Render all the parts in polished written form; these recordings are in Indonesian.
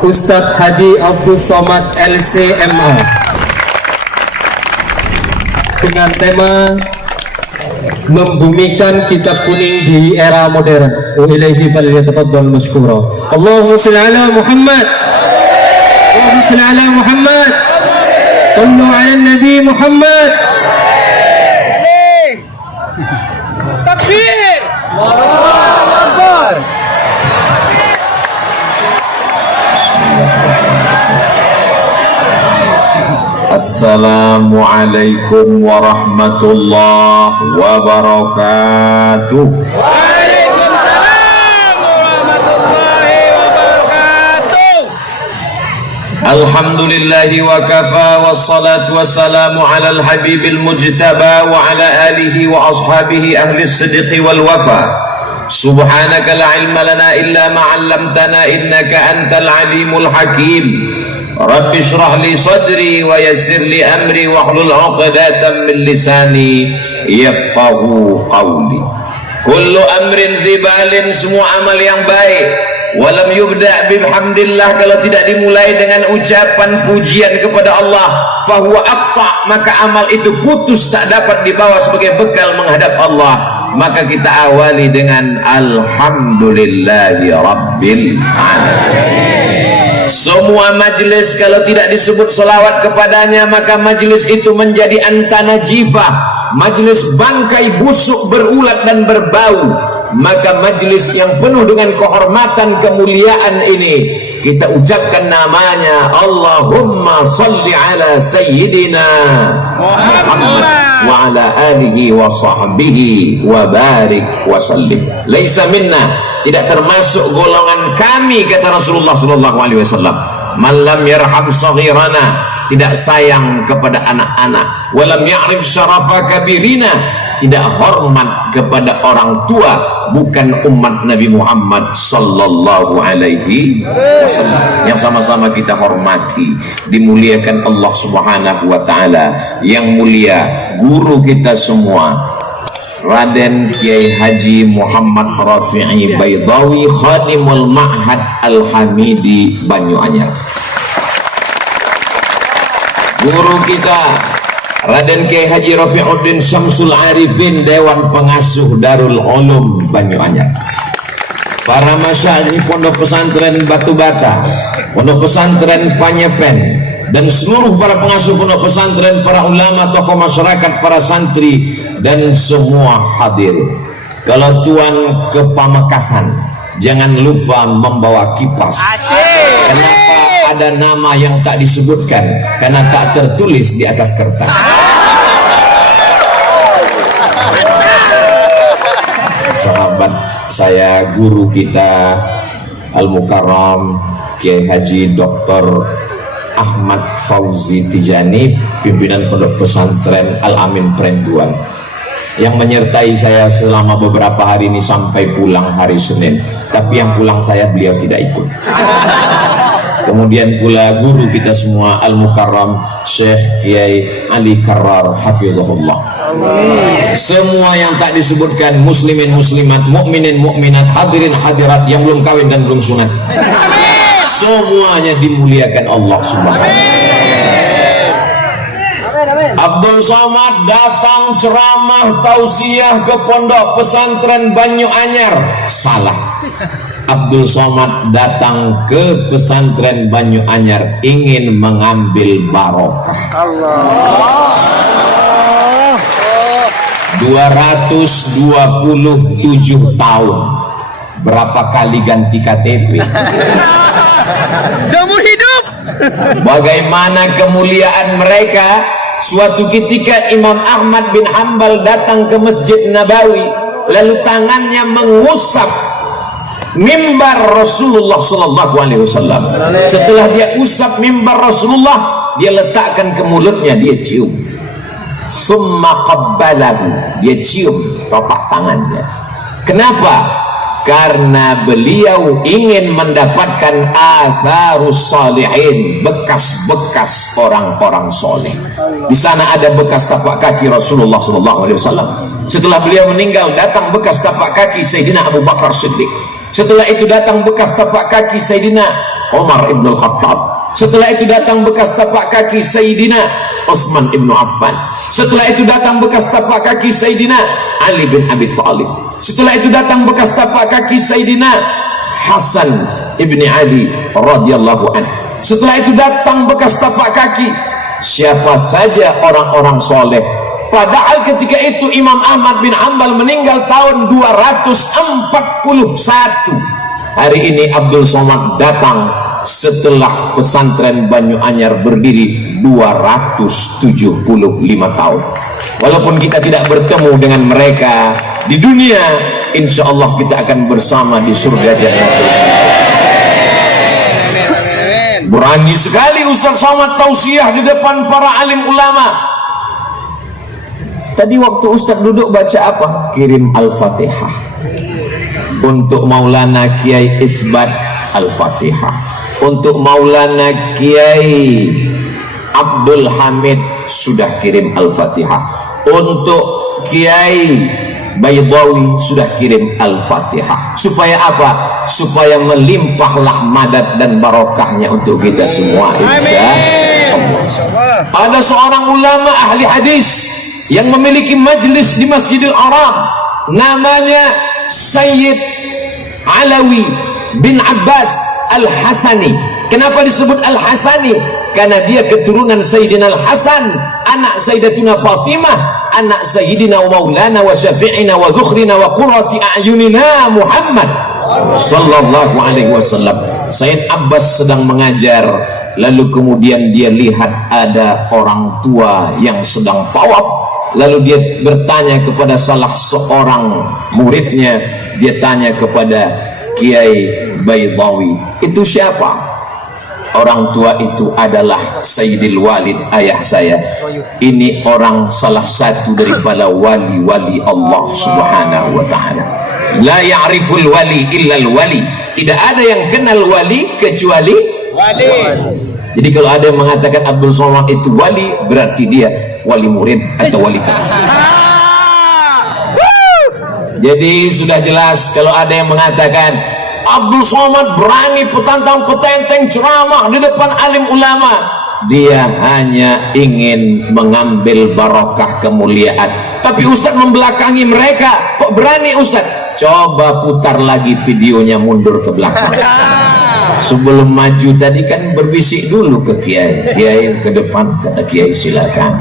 Ustadz Haji Abdul Somad LCMA dengan tema membumikan kitab kuning di era modern. Wa ilaihi falyatafaddal mashkura. Allahumma shalli ala Muhammad. Allahumma shalli ala Muhammad. Sallu ala Nabi Muhammad. Takbir. Allahu Akbar. Assalamualaikum warahmatullahi wabarakatuh. Waalaikumsalam warahmatullahi wabarakatuh. Alhamdulillahi wa kafa wassalatu wassalamu ala al-habibil mujtaba wa ala alihi wa ashabihi ahli sidqi wal wafa. Subhanaka la ilma lana illa ma 'allamtana innaka antal alimul hakim. Rabbi shrah li sadri wa yassir li amri wahlul 'uqdatam min lisani yafqahu qawli. Kullu amrin zibalin, semua amal yang baik walam yubda' bihamdillah, kalau tidak dimulai dengan ucapan pujian kepada Allah, fahuwa aqta', maka amal itu putus, tak dapat dibawa sebagai bekal menghadap Allah. Maka kita awali dengan alhamdulillahi rabbil alamin. Semua majlis kalau tidak disebut selawat kepadanya, maka majlis itu menjadi antana jifah, majlis bangkai busuk berulat dan berbau. Maka majlis yang penuh dengan kehormatan kemuliaan ini kita ucapkan namanya Allahumma salli ala sayyidina Muhammad wa ala alihi wa sahbihi wa barik wa sallim. Laisa minna, tidak termasuk golongan kami, kata Rasulullah sallallahu alaihi wasallam, man lam yarham saghirana, tidak sayang kepada anak-anak, walam ya'rif syarafa kabirina, tidak hormat kepada orang tua, bukan umat Nabi Muhammad sallallahu alaihi wasallam yang sama-sama kita hormati, dimuliakan Allah subhanahu wa ta'ala. Yang mulia guru kita semua, Raden Kiai Haji Muhammad Rafi'i Baydawi, Khadimul Ma'had Al-Hamidi Banyuanyar. Guru kita Raden Kiai Haji Rafi'uddin Syamsul Arifin, Dewan Pengasuh Darul Ulum Banyuanyar. Para masyayikh Pondok Pesantren Batu Bata, Pondok Pesantren Panyepen, dan seluruh para pengasuh pondok pesantren, para ulama, tokoh masyarakat, para santri, dan semua hadir. Kalau tuan ke Pamekasan, jangan lupa membawa kipas. Kenapa ada nama yang tak disebutkan? Karena tak tertulis di atas kertas. Sahabat saya, guru kita Al-Mukarram Kiai Haji Dr. Ahmad Fauzi Tijani, pimpinan Pondok Pesantren Al-Amin Prenduan, yang menyertai saya selama beberapa hari ini sampai pulang hari Senin. Tapi yang pulang saya, beliau tidak ikut. Kemudian pula guru kita semua Al-Mukarram Syekh Kiai Ali Karrar hafizahullah. Semua yang tak disebutkan, muslimin muslimat, mukminin mukminat, hadirin hadirat yang belum kawin dan belum sunat, semuanya dimuliakan Allah subhanahu wa ta'ala. Abdul Somad datang ceramah tausiah ke Pondok Pesantren Banyuanyar, salah. Abdul Somad datang ke Pesantren Banyuanyar ingin mengambil barokah. Allah. 227 tahun, berapa kali ganti KTP? Seumur hidup. Bagaimana kemuliaan mereka? Suatu ketika Imam Ahmad bin Hanbal datang ke Masjid Nabawi, lalu tangannya mengusap mimbar Rasulullah sallallahu alaihi wasallam. Setelah dia usap mimbar Rasulullah, dia letakkan ke mulutnya, dia cium. Summa qabbalahu, dia cium telapak tangannya. Kenapa? Karena beliau ingin mendapatkan atharus salihin, bekas-bekas orang-orang soleh. Di sana ada bekas tapak kaki Rasulullah sallallahu alaihi wasallam. Setelah beliau meninggal, datang bekas tapak kaki Sayyidina Abu Bakar Siddiq. Setelah itu datang bekas tapak kaki Sayyidina Umar ibn Khattab. Setelah itu datang bekas tapak kaki Sayyidina Utsman ibn Affan. Setelah itu datang bekas tapak kaki Sayyidina Ali bin Abi Thalib. Setelah itu datang bekas tapak kaki Sayyidina Hasan ibni Ali radhiyallahu anhu. Setelah itu datang bekas tapak kaki siapa saja orang-orang soleh. Padahal ketika itu Imam Ahmad bin Hanbal meninggal tahun 241. Hari ini Abdul Somad datang setelah pesantren Banyu Anyar berdiri 275 tahun. Walaupun kita tidak bertemu dengan mereka di dunia, insya Allah kita akan bersama di surga Jannatul Firdaus. Berani sekali Ustaz Somad tausiah di depan para alim ulama. Tadi waktu Ustaz duduk baca apa? Kirim Al-Fatihah. Untuk Maulana Kiai Isbat Al-Fatihah. Untuk Maulana Kiai Abdul Hamid sudah kirim Al-Fatihah. Untuk Kiai Baydawi sudah kirim Al-Fatihah. Supaya apa? Supaya melimpahlah madat dan barokahnya untuk kita semua, insyaallah. Ada seorang ulama ahli hadis yang memiliki majlis di Masjidil Haram, namanya Sayyid Alawi bin Abbas Al-Hasani. Kenapa disebut Al-Hasani? Karena dia keturunan Sayyidina Al-Hasan, anak Sayyidatuna Fatimah, anak Sayyidina wa Maulana wa Syafi'ina wa Dhukhrina wa Qurrati A'yunina Muhammad sallallahu alaihi wasallam. Sayyid Abbas sedang mengajar, lalu kemudian dia lihat ada orang tua yang sedang tawaf. Lalu dia bertanya kepada salah seorang muridnya, dia tanya kepada Kiai Baydawi, itu siapa? Orang tua itu adalah Sayyidil Walid, ayah saya. Ini orang salah satu daripada wali-wali Allah subhanahu wa ta'ala. La ya'riful wali illal wali. Tidak ada yang kenal wali kecuali wali. Jadi kalau ada yang mengatakan Abdul Somad itu wali, berarti dia wali murid atau wali kelas. Jadi sudah jelas kalau ada yang mengatakan Abdul Somad berani petantang petenteng ceramah di depan alim ulama, dia hanya ingin mengambil barokah kemuliaan. Tapi Ustadz membelakangi mereka. Kok berani Ustadz? Coba putar lagi videonya, mundur ke belakang. Sebelum maju tadi kan berbisik dulu ke Kiai. Kiai ke depan, kata Kiai silakan.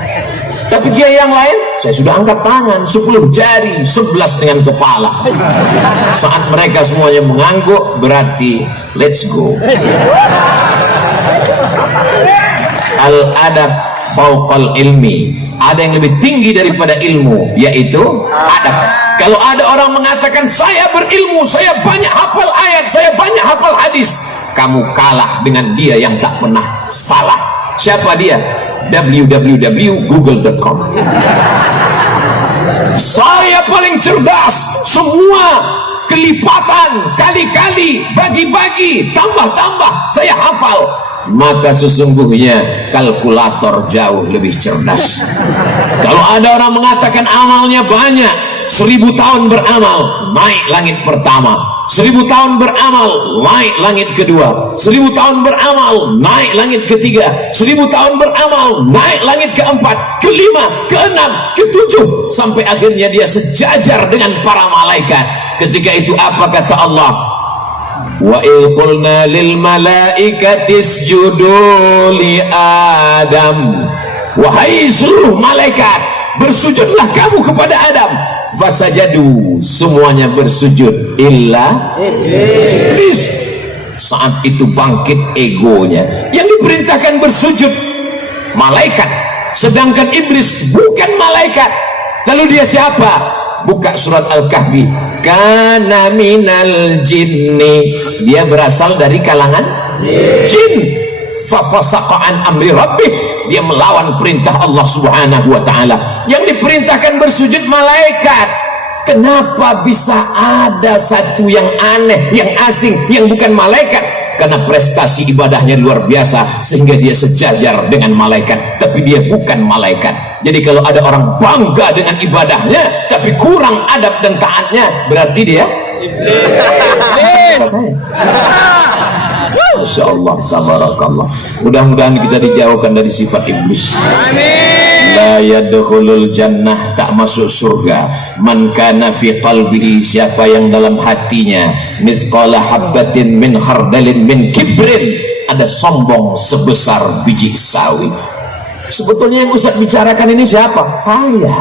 Tapi Kiai yang lain, saya sudah angkat tangan 10 jari, 11 dengan kepala. Saat mereka semuanya mengangguk, berarti let's go. Al-adab fauqal ilmi. Ada yang lebih tinggi daripada ilmu, yaitu adab. Kalau ada orang mengatakan saya berilmu, saya banyak hafal ayat, saya banyak hafal hadis, kamu kalah dengan dia yang tak pernah salah. Siapa dia? www.google.com. Saya paling cerdas, semua kelipatan, kali-kali, bagi-bagi, tambah-tambah, saya hafal. Maka sesungguhnya kalkulator jauh lebih cerdas. Kalau ada orang mengatakan amalnya banyak, 1000 tahun beramal, naik langit pertama. 1000 tahun beramal, naik langit kedua. 1000 tahun beramal, naik langit ketiga. 1000 tahun beramal, naik langit keempat, kelima, keenam, ketujuh, sampai akhirnya dia sejajar dengan para malaikat. Ketika itu apa kata Allah? Wa idh qulna lil malaikati isjudu li Adam. Wahai seluruh malaikat, bersujudlah kamu kepada Adam. Fasajadu, semuanya bersujud illa Iblis. Saat itu bangkit egonya. Yang diperintahkan bersujud malaikat, sedangkan Iblis bukan malaikat. Lalu dia siapa? Buka surat Al-Kahfi. Kana minal jinni, dia berasal dari kalangan jin. Fafasaqa'an amri rabbih, dia melawan perintah Allah subhanahu wa ta'ala. Yang diperintahkan bersujud malaikat. Kenapa bisa ada satu yang aneh, yang asing, yang bukan malaikat? Karena prestasi ibadahnya luar biasa sehingga dia sejajar dengan malaikat, tapi dia bukan malaikat. Jadi kalau ada orang bangga dengan ibadahnya tapi kurang adab dan taatnya, berarti dia Iblis. Masya Allah, tabarakallah. Mudah-mudahan kita dijauhkan dari sifat iblis. Amin. La yadkhulul jannah, tak masuk surga, man kana fi qalbihi, siapa yang dalam hatinya mithqala habbatin min khardalin min kibrin, ada sombong sebesar biji sawi. Sebetulnya yang Ustaz bicarakan ini siapa? Saya.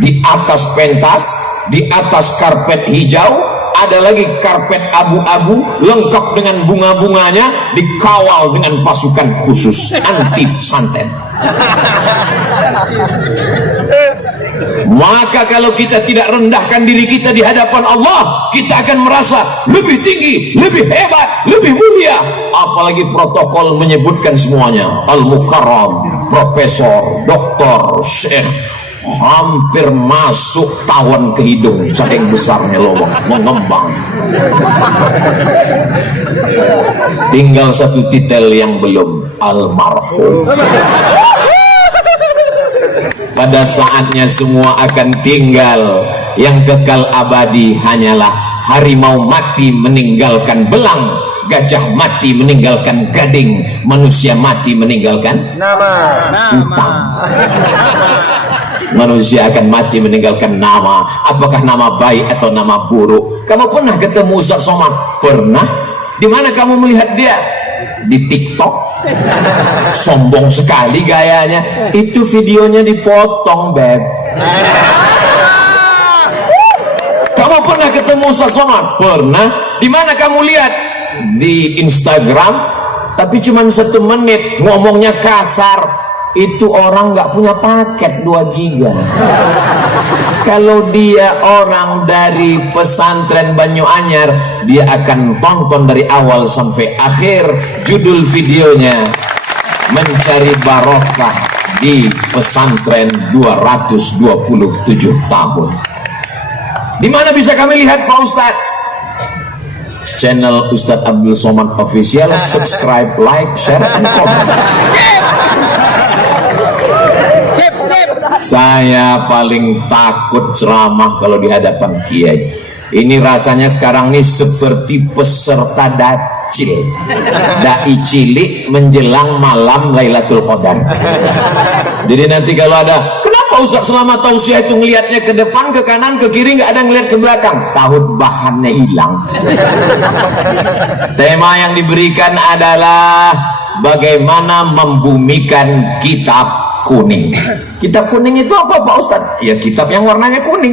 Di atas pentas, di atas karpet hijau, ada lagi karpet abu-abu lengkap dengan bunga-bunganya, dikawal dengan pasukan khusus anti santet. Maka kalau kita tidak rendahkan diri kita di hadapan Allah, kita akan merasa lebih tinggi, lebih hebat, lebih mulia. Apalagi protokol menyebutkan semuanya, al-mukarram, profesor, doktor, syekh, hampir masuk tawon ke hidung, saking besarnya lubang, mengembang. Tinggal satu titel yang belum, almarhum. Pada saatnya semua akan tinggal, yang kekal abadi hanyalah harimau mati meninggalkan belang, gajah mati meninggalkan gading, manusia mati meninggalkan utang. Manusia akan mati meninggalkan nama, apakah nama baik atau nama buruk. Kamu pernah ketemu Ustaz Somad? Pernah. Di mana kamu melihat dia? Di TikTok. Sombong sekali gayanya. Itu videonya dipotong, beb. Kamu pernah ketemu Ustaz Somad? Pernah. Di mana kamu lihat? Di Instagram. Tapi cuma 1 menit, ngomongnya kasar. Itu orang nggak punya paket 2 giga. Kalau dia orang dari pesantren Banyoanyar, dia akan tonton dari awal sampai akhir. Judul videonya, mencari barokah di pesantren 227 tahun. Di mana bisa kami lihat Pak Ustadz? Channel Ustadz Abdul Somad Official. Subscribe, like, share, and comment. Saya paling takut ceramah kalau di hadapan kiai. Ini rasanya sekarang ini seperti peserta dacil, dai cilik menjelang malam Lailatul Qadar. Jadi nanti kalau ada, kenapa Ustaz selama tausiah itu ngelihatnya ke depan, ke kanan, ke kiri, nggak ada ngelihat ke belakang? Tahu bahannya hilang. Tema yang diberikan adalah bagaimana membumikan kitab kuning. Kitab kuning itu apa Pak Ustadz? Ya kitab yang warnanya kuning.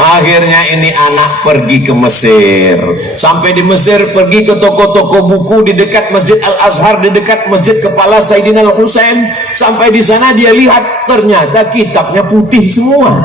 Akhirnya ini anak pergi ke Mesir. Sampai di Mesir pergi ke toko-toko buku di dekat Masjid Al-Azhar, di dekat Masjid Kepala Sayyidina Al-Husain. Sampai di sana dia lihat ternyata kitabnya putih semua.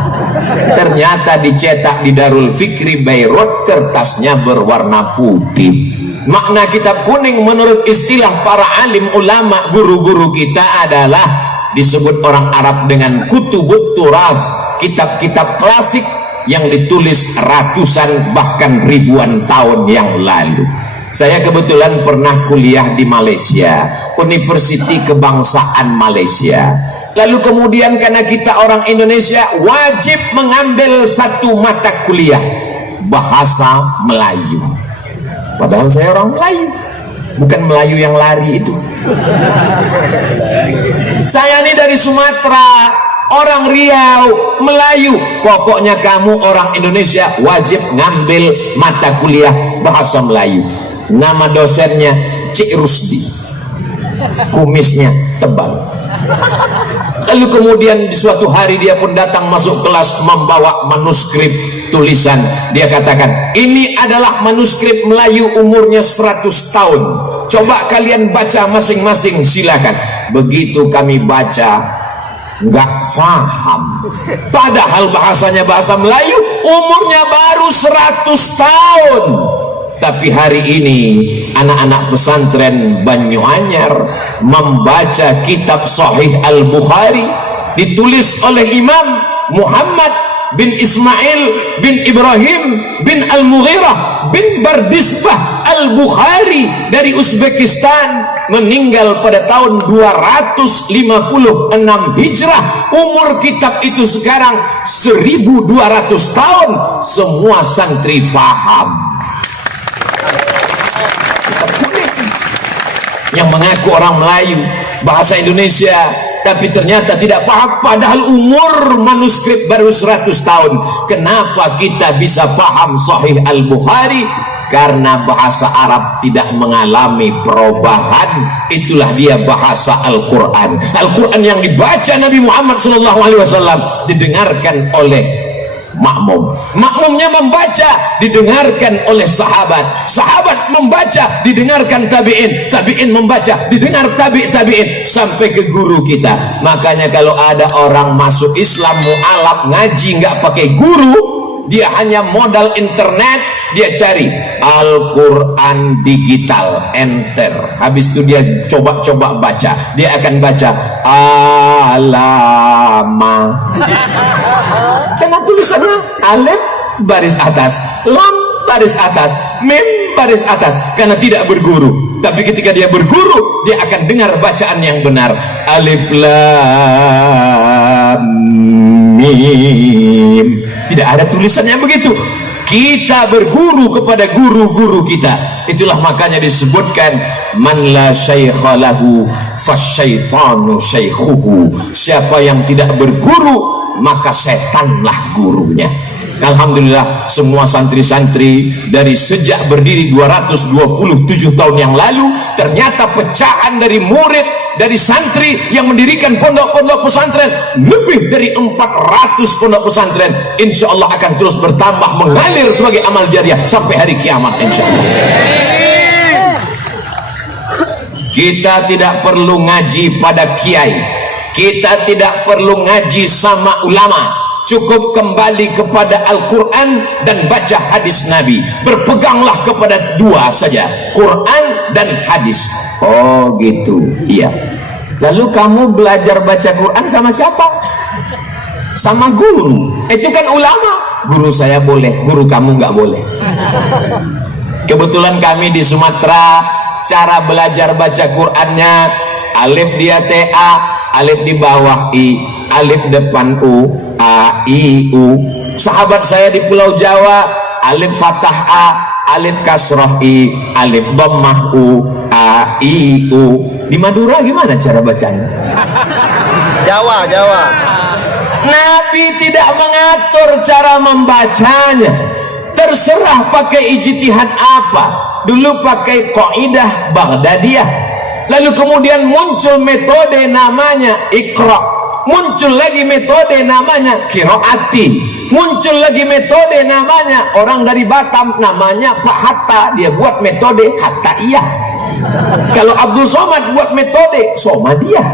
Ternyata dicetak di Darul Fikri Beirut, kertasnya berwarna putih. Makna kitab kuning menurut istilah para alim ulama, guru-guru kita adalah disebut orang Arab dengan kutubut turas, kitab-kitab klasik yang ditulis ratusan bahkan ribuan tahun yang lalu. Saya kebetulan pernah kuliah di Malaysia, Universiti Kebangsaan Malaysia. Lalu kemudian karena kita orang Indonesia wajib mengambil satu mata kuliah bahasa Melayu. Padahal saya orang Melayu, bukan Melayu yang lari itu. Saya ini dari Sumatera, orang Riau, Melayu. Pokoknya kamu orang Indonesia wajib ngambil mata kuliah bahasa Melayu. Nama dosennya Cik Rusdi, kumisnya tebal. Lalu kemudian di suatu hari dia pun datang masuk kelas membawa manuskrip tulisan. Dia katakan, ini adalah manuskrip Melayu umurnya 100 tahun. Coba kalian baca masing-masing, silakan. Begitu kami baca, nggak paham. Padahal bahasanya bahasa Melayu, umurnya baru 100 tahun. Tapi hari ini anak-anak pesantren Banyoanyar membaca kitab Sahih Al-Bukhari ditulis oleh Imam Muhammad bin Ismail bin Ibrahim bin Al-Mughirah bin Bardisbah Al-Bukhari dari Uzbekistan, meninggal pada tahun 256 Hijrah. Umur kitab itu sekarang 1200 tahun. Semua santri faham. Kitab yang mengaku orang Melayu, bahasa Indonesia, tapi ternyata tidak paham, padahal umur manuskrip baru 100 tahun. Kenapa kita bisa paham Sahih Al-Bukhari? Karena bahasa Arab tidak mengalami perubahan. Itulah dia bahasa Al-Quran. Al-Quran yang dibaca Nabi Muhammad SAW didengarkan oleh makmum, makmumnya membaca didengarkan oleh sahabat, sahabat membaca didengarkan tabi'in, tabi'in membaca didengar tabi'in sampai ke guru kita. Makanya kalau ada orang masuk Islam mu'alaf ngaji nggak pakai guru, dia hanya modal internet, dia cari Al-Quran digital, enter, habis itu dia coba-coba baca, dia akan baca alama, karena tulisannya alif baris atas, lam baris atas, mim baris atas, karena tidak berguru. Tapi ketika dia berguru, dia akan dengar bacaan yang benar, alif lam mim. Tidak ada tulisannya begitu. Kita berguru kepada guru-guru kita. Itulah makanya disebutkan man la syaikha lahu fasyaitanu syaikhuhu. Siapa yang tidak berguru maka setanlah gurunya. Alhamdulillah semua santri-santri dari sejak berdiri 227 tahun yang lalu, ternyata pecahan dari murid, dari santri yang mendirikan pondok-pondok pesantren, lebih dari 400 pondok pesantren, insya Allah akan terus bertambah mengalir sebagai amal jariah sampai hari kiamat insya Allah. Kita tidak perlu ngaji pada kiai, kita tidak perlu ngaji sama ulama, cukup kembali kepada Al-Quran dan baca hadis Nabi. Berpeganglah kepada dua saja, Quran dan hadis. Oh gitu, iya. Lalu kamu belajar baca Quran sama siapa? Sama guru. Itu kan ulama. Guru saya boleh, guru kamu nggak boleh. Kebetulan kami di Sumatera, cara belajar baca Qurannya alif di TA, alif di bawah I, alif depan U, A, I, U. Sahabat saya di Pulau Jawa, alif fathah A, alif kasroh I, alif dhammah U, A, I, U. Di Madura gimana cara bacanya? Jawa. Nabi tidak mengatur cara membacanya. Terserah pakai ijtihad apa. Dulu pakai qaidah Baghdadiyah. Lalu kemudian muncul metode namanya Iqra. Muncul lagi metode namanya Qiraati. Muncul lagi metode namanya, orang dari Batam namanya Pak Hatta, dia buat metode Hattaiyah. Kalau Abdul Somad buat metode Somadiyah.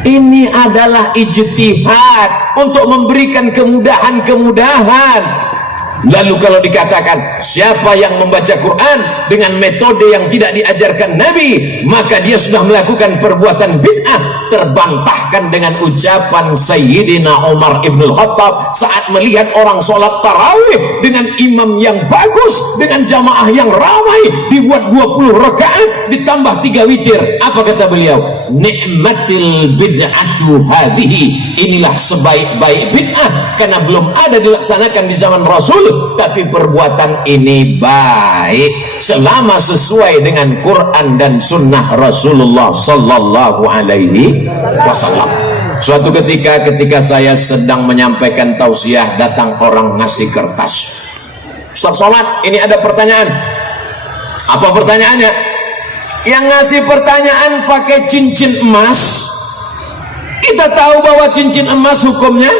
Ini adalah ijtihad untuk memberikan kemudahan-kemudahan. Lalu kalau dikatakan siapa yang membaca Quran dengan metode yang tidak diajarkan Nabi, maka dia sudah melakukan perbuatan bid'ah. Terbantahkan dengan ucapan Sayyidina Umar ibn Khattab saat melihat orang sholat tarawih dengan imam yang bagus, dengan jamaah yang ramai, dibuat 20 rakaat ditambah 3 witir. Apa kata beliau? Ni'matil bid'atu hadhihi. Inilah sebaik-baik bid'ah, karena belum ada dilaksanakan di zaman Rasul, tapi perbuatan ini baik selama sesuai dengan Quran dan sunnah Rasulullah sallallahu alaihi wasallam. Suatu ketika saya sedang menyampaikan tausiah, datang orang ngasih kertas. Ustaz Somad, ini ada pertanyaan. Apa pertanyaannya? Yang ngasih pertanyaan pakai cincin emas. Kita tahu bahwa cincin emas hukumnya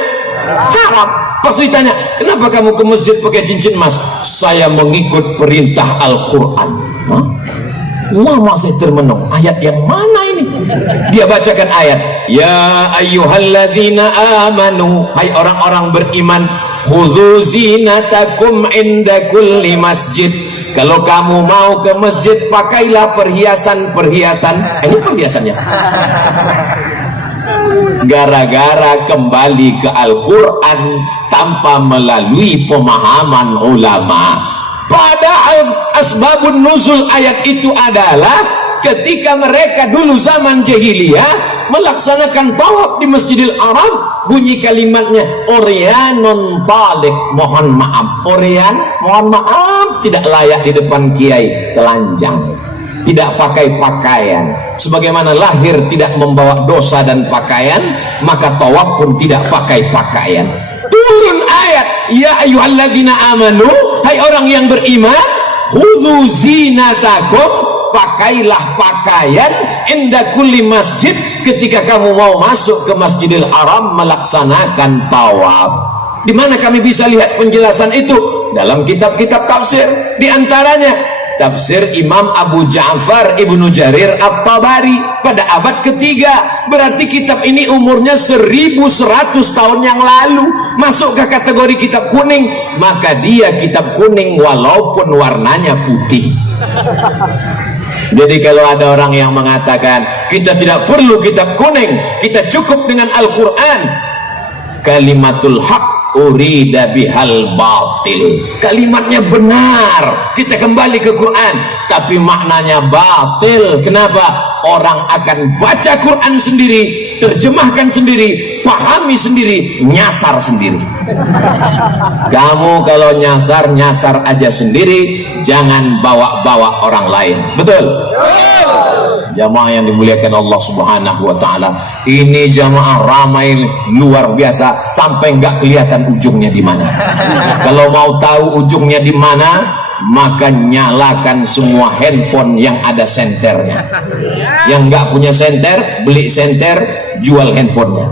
haram. Pas ditanya, kenapa kamu ke masjid pakai cincin emas? Saya mengikut perintah Al-Quran. Lama saya termenung, ayat yang mana ini? Dia bacakan ayat, ya ayyuhalladzina amanu, hai orang-orang beriman, khudzu zinatakum inda kulli masjid. Kalau kamu mau ke masjid, pakailah perhiasan-perhiasan. Ini perhiasannya. Gara-gara kembali ke Al-Quran tanpa melalui pemahaman ulama. Padahal asbabun nuzul ayat itu adalah ketika mereka dulu zaman jahiliyah melaksanakan tawaf di Masjidil Haram, bunyi kalimatnya Oryanon Balik, mohon maaf. Oryan, mohon maaf, tidak layak di depan kiai, telanjang. tidak pakai pakaian. Sebagaimana lahir tidak membawa dosa dan pakaian, maka tawaf pun tidak pakai pakaian. Turun ayat, ya ayyuhalladzina amanu, hai orang yang beriman, khudzu zinatakum, pakailah pakaian inda kulli masjid, ketika kamu mau masuk ke Masjidil Haram melaksanakan tawaf. Di mana kami bisa lihat penjelasan itu? Dalam kitab-kitab tafsir, di antaranya tafsir Imam Abu Ja'far Ibnu Jarir At-Tabari pada abad ketiga. Berarti kitab ini umurnya 1100 tahun yang lalu, masuk ke kategori kitab kuning. Maka dia kitab kuning walaupun warnanya putih. Jadi kalau ada orang yang mengatakan kita tidak perlu kitab kuning, kita cukup dengan Al-Quran, kalimatul haq urida bihal batil, kalimatnya benar, kita kembali ke Quran, tapi maknanya batil. Kenapa? Orang akan baca Quran sendiri, terjemahkan sendiri, pahami sendiri, nyasar sendiri. Kamu kalau nyasar, nyasar aja sendiri, jangan bawa-bawa orang lain. Betul? Jamaah yang dimuliakan Allah Subhanahu wa ta'ala, ini jamaah ramai luar biasa sampai nggak kelihatan ujungnya di mana. Kalau mau tahu ujungnya di mana, maka nyalakan semua handphone yang ada senternya. Yang nggak punya senter, beli senter, jual handphonenya.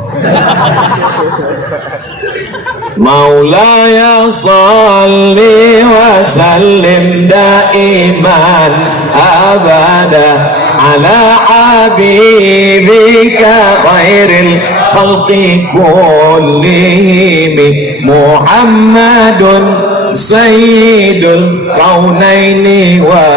Maulaya salli wa sallim daiman abada ala habibika khairil khalqi kullihim Muhammadun sayyidul kaunaini wa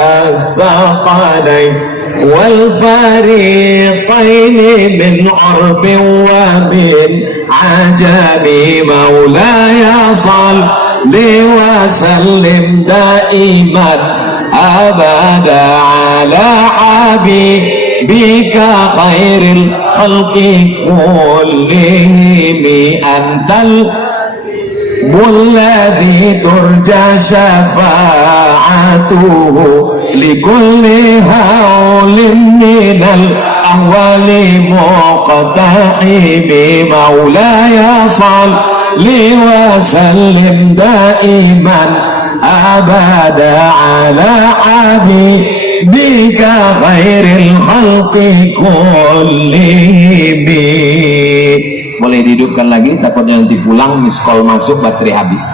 thaqalain wal fariqaini min arbin wa min ajabi. Maulaya salli wa sallim daiman abada ala habibika khairil khalqi kullihim antal الذي ترجى شفاعته لكل هول من الأهوال مقتحم. مولاي صل وسلم دائما أبدا على حبيبك خير الخلق كلهم. Boleh dihidupkan lagi, takutnya nanti pulang miss call masuk baterai habis.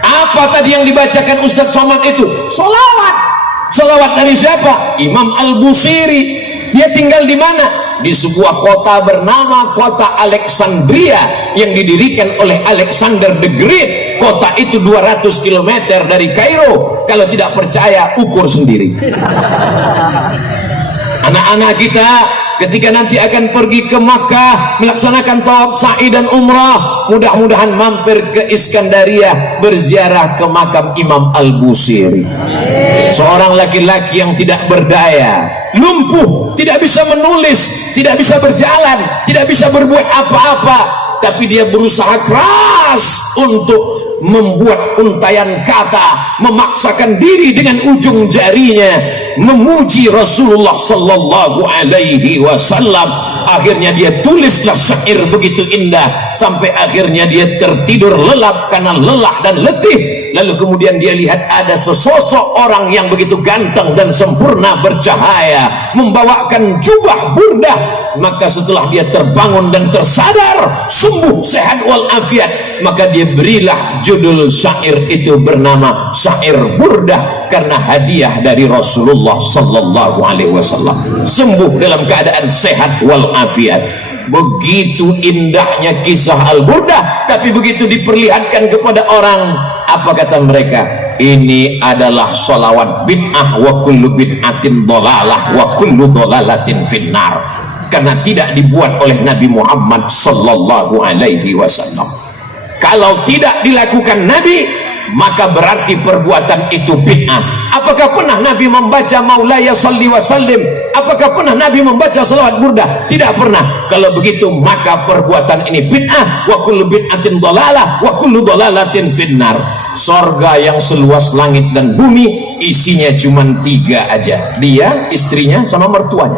Apa tadi yang dibacakan Ustadz Somad itu? Solawat. Solawat dari siapa? Imam Al-Busiri. Dia tinggal di mana? Di sebuah kota bernama kota Alexandria yang didirikan oleh Alexander the Great. Kota itu 200 km dari Kairo. Kalau tidak percaya, ukur sendiri. Anak-anak kita ketika nanti akan pergi ke Makkah melaksanakan tawaf sa'i dan umrah, mudah-mudahan mampir ke Iskandaria berziarah ke makam Imam Al-Busiri. Seorang laki-laki yang tidak berdaya, lumpuh, tidak bisa menulis, tidak bisa berjalan, tidak bisa berbuat apa-apa, tapi dia berusaha keras untuk membuat untayan kata, memaksakan diri dengan ujung jarinya memuji Rasulullah sallallahu alaihi wasallam. Akhirnya dia tulislah syair begitu indah sampai akhirnya dia tertidur lelap karena lelah dan letih. Lalu kemudian dia lihat ada sesosok orang yang begitu ganteng dan sempurna bercahaya membawakan jubah burdah. Maka setelah dia terbangun dan tersadar, sembuh sehat walafiat, maka dia berilah judul syair itu bernama syair burdah, karena hadiah dari Rasulullah sallallahu alaihi wasallam. Sembuh dalam keadaan sehat walafiat. Begitu indahnya kisah Al-Burdah, tapi begitu diperlihatkan kepada orang, apa kata mereka? Ini adalah sholawat bid'ah, wa kullu bid'atin dhalalah wa kullu dhalalatin finnar, karena tidak dibuat oleh Nabi Muhammad sallallahu alaihi wasallam. Kalau tidak dilakukan Nabi, maka berarti perbuatan itu bid'ah. Apakah pernah Nabi membaca Maulaya salli wa sallim? Apakah pernah Nabi membaca salawat burdah? Tidak pernah. Kalau begitu maka perbuatan ini bid'ah. Wa kullu bid'atin dhalalah wa kullu dhalalatin finnar. Sorga yang seluas langit dan bumi isinya cuma 3 aja, dia, istrinya, sama mertuanya.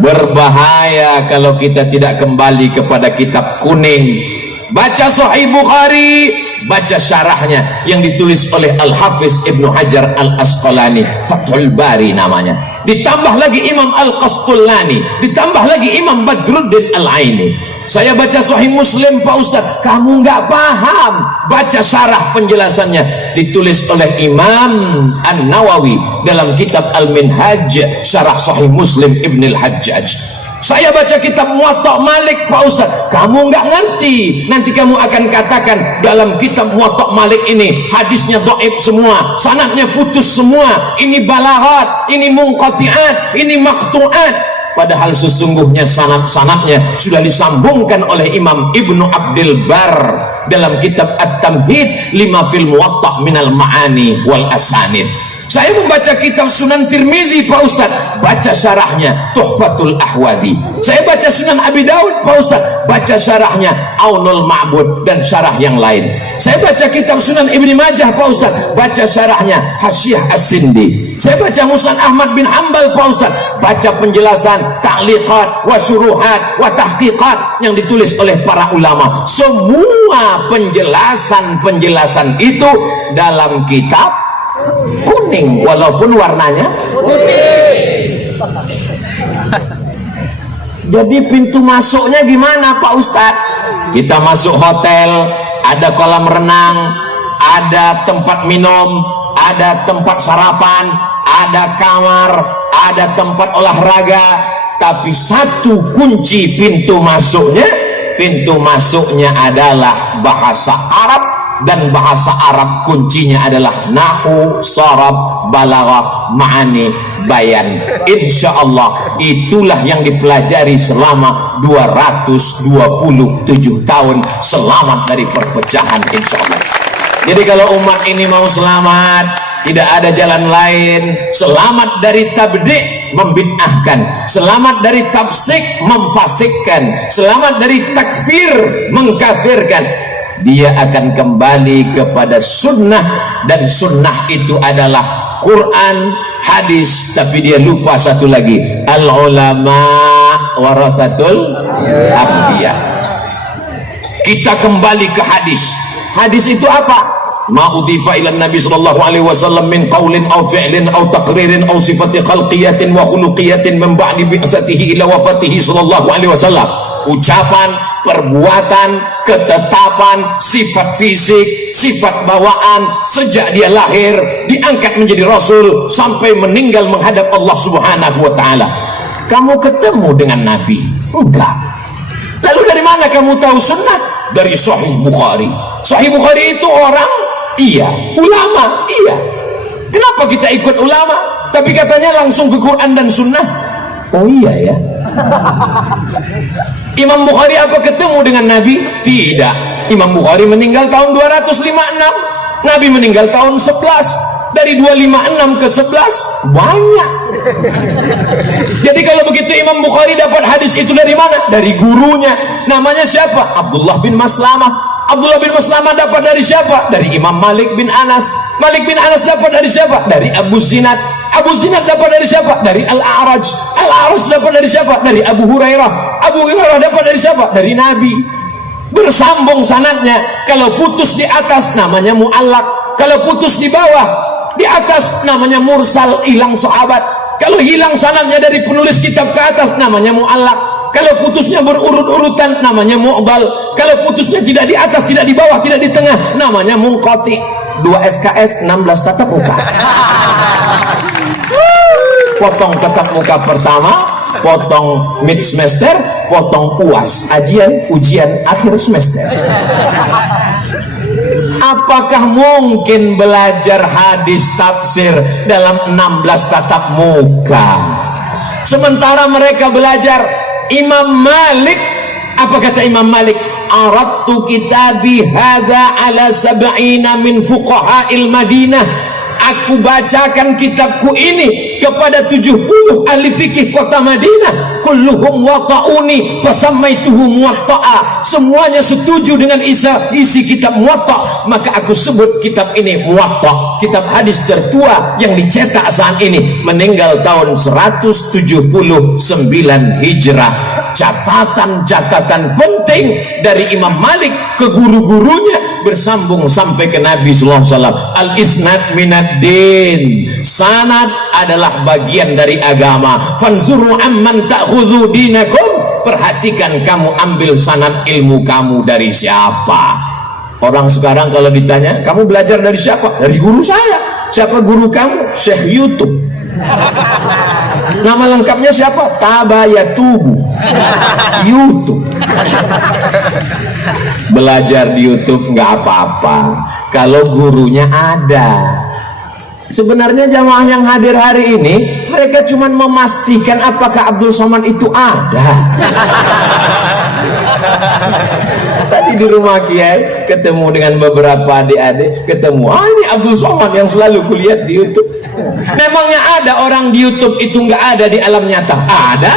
Berbahaya kalau kita tidak kembali kepada kitab kuning. Baca Sahih Bukhari, baca syarahnya yang ditulis oleh Al-Hafiz Ibnu Hajar Al-Asqalani, Fathul Bari namanya. Ditambah lagi Imam Al-Qasqalani, ditambah lagi Imam Badruddin Al-Aini. Saya baca Sahih Muslim, Pak Ustadz, kamu nggak paham. Baca syarah penjelasannya, ditulis oleh Imam An-Nawawi dalam kitab Al-Minhaj, syarah Sahih Muslim Ibn Al-Hajjaj. Saya baca kitab Muwatta Malik, Pak Ustadz, kamu nggak ngerti. Nanti kamu akan katakan dalam kitab Muwatta Malik ini hadisnya dhaif semua, sanadnya putus semua, ini balaghat, ini munqati'at, ini maqtu'at. Padahal sesungguhnya sanad-sanadnya sudah disambungkan oleh Imam Ibnu Abdul Bar dalam kitab At-Tamhid lima fil Muwatta minal ma'ani wal asanid. Saya membaca kitab Sunan Tirmidzi, Pak Ustadz, baca syarahnya Tuhfatul Ahwadhi. Saya baca Sunan Abi Daud, Pak Ustadz, baca syarahnya Aunul Ma'bud dan syarah yang lain. Saya baca kitab Sunan Ibnu Majah, Pak Ustadz, baca syarahnya Hasyiah As-Sindi. Saya baca Musnad Ahmad bin Hanbal, Pak Ustadz, baca penjelasan ta'liqat wa syuruhat wa tahqiqat yang ditulis oleh para ulama. Semua penjelasan-penjelasan itu dalam kitab kuning, walaupun warnanya putih. Jadi pintu masuknya gimana, Pak Ustadz? Kita masuk hotel, ada kolam renang, ada tempat minum, ada tempat sarapan, ada kamar, ada tempat olahraga, tapi satu kunci pintu masuknya adalah bahasa Arab, dan bahasa Arab kuncinya adalah nahu, sarab, balaghah, ma'ani, bayan. Insya Allah itulah yang dipelajari selama 227 tahun. Selamat dari perpecahan, insya Allah. Jadi kalau umat ini mau selamat, tidak ada jalan lain. Selamat dari tabdi', membid'ahkan. Selamat dari tafsik, memfasikkan. Selamat dari takfir, mengkafirkan. Dia akan kembali kepada sunnah, dan sunnah itu adalah Quran, hadis. Tapi dia lupa satu lagi, al ulama warasatul anbiya. Kita kembali ke hadis. Hadis itu apa? Ma udhifa ila Nabi sallallahu alaihi wasallam min qaulin aw fi'lin aw taqririn aw sifati khalqiyatin wa khuluqiyatin min ba'di bi'satihi ila wafatihi sallallahu alaihi wasallam. Ucapan, perbuatan, ketetapan, sifat fisik, sifat bawaan sejak dia lahir, diangkat menjadi rasul sampai meninggal menghadap Allah Subhanahu wa taala. Kamu ketemu dengan Nabi? Enggak. Lalu dari mana kamu tahu sunnah? Dari Sahih Bukhari. Sahih Bukhari itu orang? Iya. Ulama? Iya. Kenapa kita ikut ulama tapi katanya langsung ke Quran dan sunnah? Oh iya ya. Imam Bukhari apa ketemu dengan Nabi? Tidak. Imam Bukhari meninggal tahun 256, Nabi meninggal tahun 11. Dari 256 ke 11 banyak. Jadi kalau begitu Imam Bukhari dapat hadis itu dari mana? Dari gurunya. Namanya siapa? Abdullah bin Maslamah. Abdullah bin Maslamah dapat dari siapa? Dari Imam Malik bin Anas. Malik bin Anas dapat dari siapa? Dari Abu Zinad. Abu Zinad dapat dari siapa? Dari Al-A'raj. Al-A'raj dapat dari siapa? Dari Abu Hurairah. Abu Hurairah dapat dari siapa? Dari Nabi. Bersambung sanadnya. Kalau putus di atas namanya mu'allaq. Kalau putus di bawah, di atas namanya mursal, hilang sahabat. Kalau hilang sanadnya dari penulis kitab ke atas namanya mu'allaq. Kalau putusnya berurut-urutan namanya mu'dal. Kalau putusnya tidak di atas, tidak di bawah, tidak di tengah namanya munqati. 2 SKS 16 tatap muka. Potong tatap muka pertama, potong mid semester, potong UAS, ujian akhir semester. Apakah mungkin belajar hadis tafsir dalam 16 tatap muka? Sementara mereka belajar Imam Malik, apa kata Imam Malik? aradtu kitabi hadza ala sab'ina min fuqaha'il Madinah, aku bacakan kitabku ini kepada 70 ahli fikih kota Madinah, kulluhum wata'uni fasammaituhu muwatta'a, semuanya setuju dengan isi kitab Muwatta, maka aku sebut kitab ini Muwatta, kitab hadis tertua yang dicetak saat ini, meninggal tahun 179 Hijrah. Catatan-catatan penting dari Imam Malik ke guru-gurunya bersambung sampai ke Nabi sallallahu alaihi wasallam. Al-isnad minad din, sanad adalah bagian dari agama. Fanzuru amman ta'khudhu dinakum, perhatikan kamu ambil sanad ilmu kamu dari siapa. Orang sekarang kalau ditanya, kamu belajar dari siapa? Dari guru saya. Siapa guru kamu? Syekh YouTube. Nama lengkapnya siapa? Tabayatubu. YouTube. Belajar di YouTube nggak apa-apa kalau gurunya ada. Sebenarnya jamaah yang hadir hari ini, mereka cuma memastikan apakah Abdul Somad itu ada. Tadi di rumah Kiai ketemu dengan beberapa adik-adik, ketemu, ini Abdul Somad yang selalu kulihat di YouTube. Memangnya ada orang di YouTube itu nggak ada di alam nyata? Ada.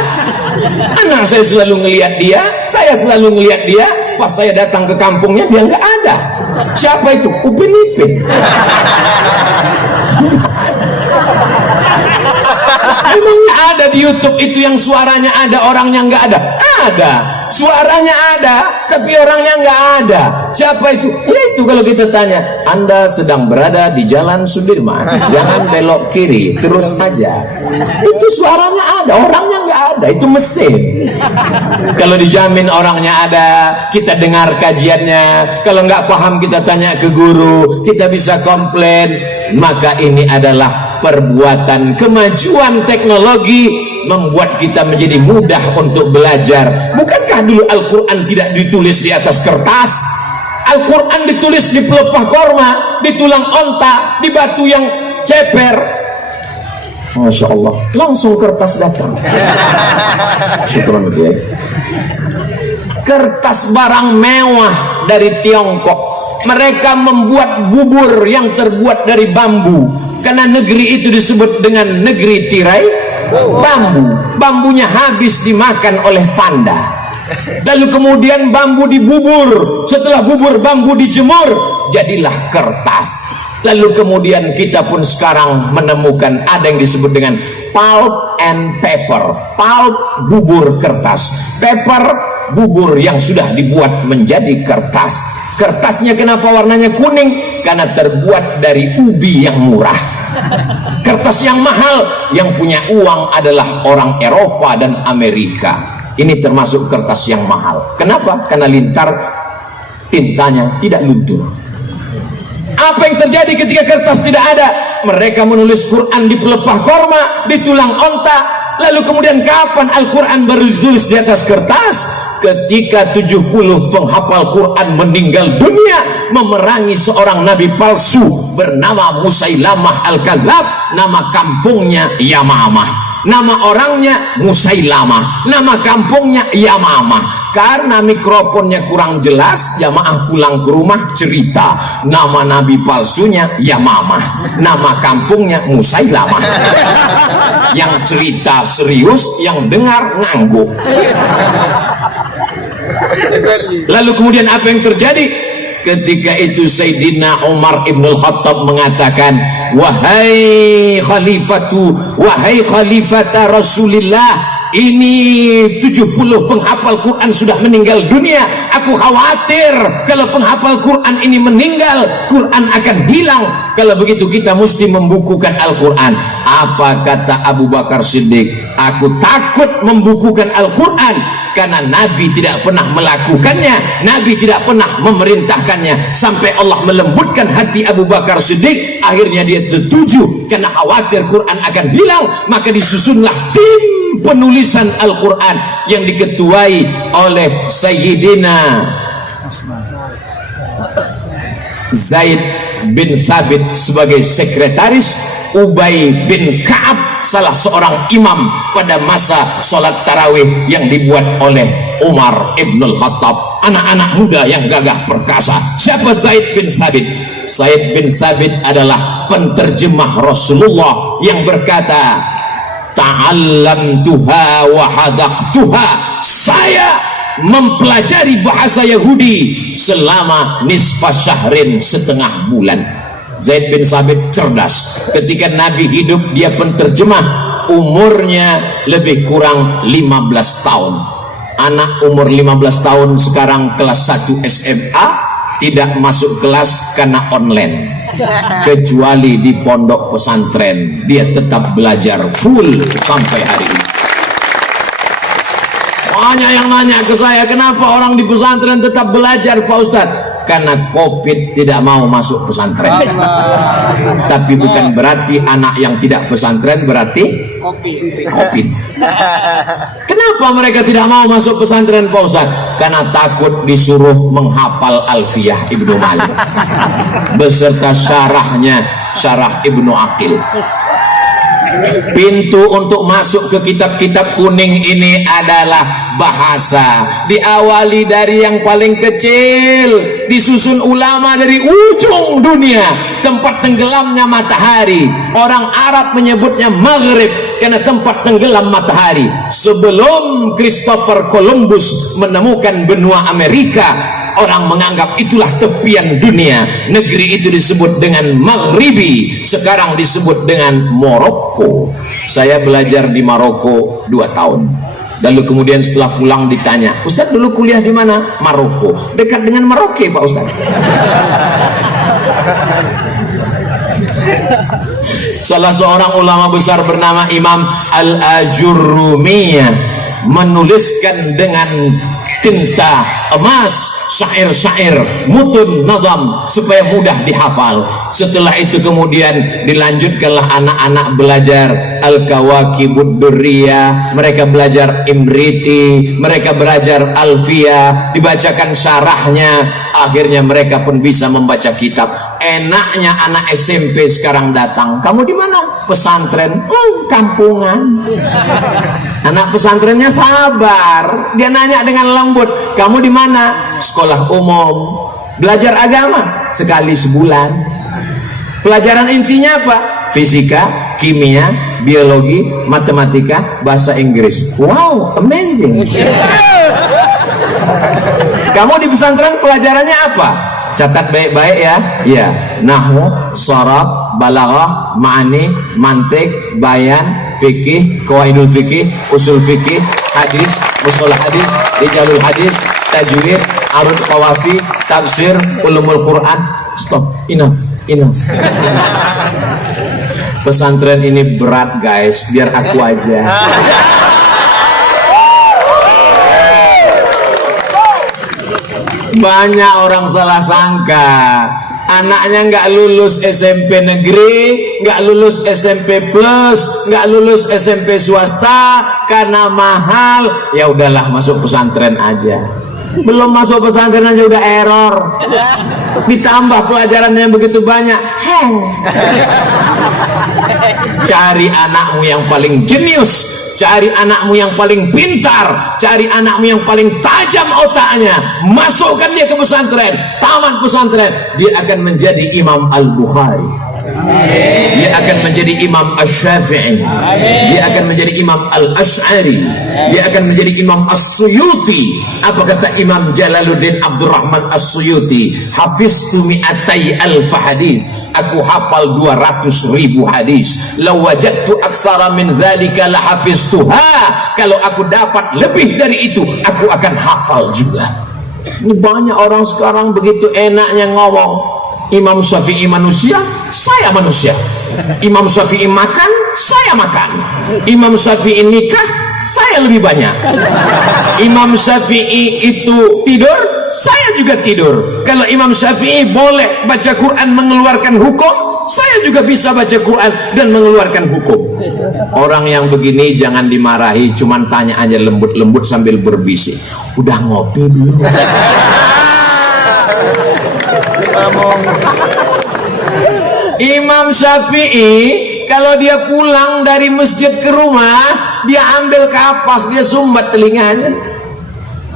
Anak saya selalu ngelihat dia, saya selalu ngelihat dia. Pas saya datang ke kampungnya dia nggak ada. Siapa itu? Upin Ipin. Memangnya ada di YouTube itu yang suaranya ada, orangnya nggak ada? Ada. Suaranya ada, tapi orangnya nggak ada. Siapa itu? Ya itu kalau kita tanya, Anda sedang berada di Jalan Sudirman, jangan belok kiri, terus aja. Itu suaranya ada, orangnya nggak ada. Itu mesin. Kalau dijamin orangnya ada, kita dengar kajiannya. Kalau nggak paham kita tanya ke guru, kita bisa komplain. Maka ini adalah perbuatan kemajuan teknologi membuat kita menjadi mudah untuk belajar. Bukankah dulu Al-Quran tidak ditulis di atas kertas? Al-Quran ditulis di pelepah korma, di tulang onta, di batu yang ceper. Masya Allah, langsung kertas datang. Syukran ya. Kertas barang mewah dari Tiongkok. Mereka membuat bubur yang terbuat dari bambu, karena negeri itu disebut dengan negeri tirai bambu. Bambunya habis dimakan oleh panda, lalu kemudian bambu dibubur. Setelah bubur bambu dijemur, jadilah kertas. Lalu kemudian kita pun sekarang menemukan ada yang disebut dengan pulp and paper. Pulp, bubur kertas. Paper, bubur yang sudah dibuat menjadi kertas. Kertasnya kenapa warnanya kuning? Karena terbuat dari ubi yang murah. Kertas yang mahal, yang punya uang adalah orang Eropa dan Amerika. Ini termasuk kertas yang mahal. Kenapa? Karena lintar, tintanya tidak luntur. Apa yang terjadi ketika kertas tidak ada? Mereka menulis Quran di pelepah korma, di tulang onta. Lalu kemudian kapan Al-Quran baru ditulis di atas kertas? Ketika 70 penghafal Quran meninggal dunia memerangi seorang nabi palsu bernama Musailamah Al-Kadzab. Nama kampungnya Yamamah, nama orangnya Musailamah, nama kampungnya Yamamah. Karena mikrofonnya kurang jelas, jamaah pulang ke rumah cerita nama nabi palsunya Yamamah, nama kampungnya Musailamah. Yang cerita serius, yang dengar ngangguk. Lalu kemudian apa yang terjadi? Ketika itu Sayyidina Umar ibn al-Khattab mengatakan, wahai khalifata Rasulillah, ini 70 penghafal Quran sudah meninggal dunia. Aku khawatir kalau penghafal Quran ini meninggal, Quran akan hilang. Kalau begitu kita mesti membukukan Al-Quran. Apa kata Abu Bakar Siddiq? Aku takut membukukan Al-Quran karena Nabi tidak pernah melakukannya, Nabi tidak pernah memerintahkannya. Sampai Allah melembutkan hati Abu Bakar Siddiq, akhirnya dia setuju karena khawatir Quran akan hilang. Maka disusunlah tim penulisan Al-Quran yang diketuai oleh Sayyidina Zaid bin Thabit sebagai sekretaris, Ubay bin Ka'ab salah seorang imam pada masa sholat tarawih yang dibuat oleh Umar ibn al-Khattab. anak-anak muda yang gagah perkasa. Siapa Zaid bin Sabit? Zaid bin Sabit adalah penterjemah Rasulullah yang berkata, ta'allamtuha wa hadaqtuha. Saya mempelajari bahasa Yahudi selama nisfa syahrin, setengah bulan. Zaid bin Sabit cerdas. Ketika Nabi hidup dia penterjemah, umurnya lebih kurang 15 tahun. Anak umur 15 tahun sekarang kelas 1 SMA tidak masuk kelas karena online, kecuali di pondok pesantren dia tetap belajar full sampai hari ini. Banyak yang nanya ke saya, kenapa orang di pesantren tetap belajar Pak Ustadz? Karena COVID tidak mau masuk pesantren. Tapi bukan berarti anak yang tidak pesantren berarti COVID. Kenapa mereka tidak mau masuk pesantren Pak Ustadz? Karena takut disuruh menghafal Alfiyah Ibnu Malik beserta syarahnya, syarah Ibnu Aqil. Pintu untuk masuk ke kitab-kitab kuning ini adalah bahasa. Diawali dari yang paling kecil, disusun ulama dari ujung dunia, tempat tenggelamnya matahari. Orang Arab menyebutnya Maghrib karena tempat tenggelam matahari. Sebelum Christopher Columbus menemukan benua Amerika, orang menganggap itulah tepian dunia. Negeri itu disebut dengan Maghribi, sekarang disebut dengan Maroko. Saya belajar di Maroko 2 tahun. Lalu kemudian setelah pulang ditanya, Ustadz dulu kuliah di mana? Maroko. Dekat dengan Maroke Pak Ustadz. Salah seorang ulama besar bernama Imam Al-Ajurrumiyah menuliskan dengan tinta emas syair-syair mutun nazam supaya mudah dihafal. Setelah itu kemudian dilanjutkanlah anak-anak belajar Al-Kawakibud Durriyah, mereka belajar Imriti, mereka belajar Alfiyah, dibacakan syarahnya, akhirnya mereka pun bisa membaca kitab. Enaknya anak SMP sekarang datang, kamu di mana? Pesantren. Kampungan. Anak pesantrennya sabar, dia nanya dengan lembut, kamu di mana? Sekolah umum. Belajar agama sekali sebulan. Pelajaran intinya apa? Fisika, kimia, biologi, matematika, bahasa Inggris. Wow, amazing. Kamu di pesantren pelajarannya apa? Catat baik-baik ya. Iya, nahwu, sharaf, balaghah, ma'ani, mantik, bayan, fikih, qawaidul fikih, usul fikih, hadis, mustalah hadis, rijalul hadis, tajwid, arud qawafi, tafsir, ulumul Quran. Stop, enough. Pesantren ini berat guys, biar aku aja. Banyak orang salah sangka, anaknya nggak lulus SMP negeri, nggak lulus SMP plus, nggak lulus SMP swasta karena mahal. Ya udahlah, masuk pesantren aja. Belum masuk pesantren aja udah error, ditambah pelajarannya begitu banyak. Cari anakmu yang paling jenius, cari anakmu yang paling pintar, cari anakmu yang paling tajam otaknya, masukkan dia ke pesantren. Taman pesantren, dia akan menjadi Imam Al-Bukhari, dia akan menjadi Imam Asy-Syafi'i, dia akan menjadi Imam Al-Asy'ari, dia akan menjadi Imam As-Suyuti. Apa kata Imam Jalaluddin Abdurrahman As-Suyuti? Hafiztu mi'atai alf hadis, aku hafal 200.000 hadis. Law wajadtu aksara min dzalika la hafiztuha, kalau aku dapat lebih dari itu aku akan hafal juga. Ini banyak orang sekarang begitu enaknya ngomong, Imam Syafi'i manusia, saya manusia. Imam Syafi'i makan, saya makan. Imam Syafi'i nikah, saya lebih banyak. Imam Syafi'i itu tidur, saya juga tidur. Kalau Imam Syafi'i boleh baca Quran mengeluarkan hukum, saya juga bisa baca Quran dan mengeluarkan hukum. Orang yang begini jangan dimarahi, cuman tanya aja lembut-lembut sambil berbisik. Udah ngopi dulu? Imam Syafi'i kalau dia pulang dari masjid ke rumah, dia ambil kapas, dia sumbat telinganya.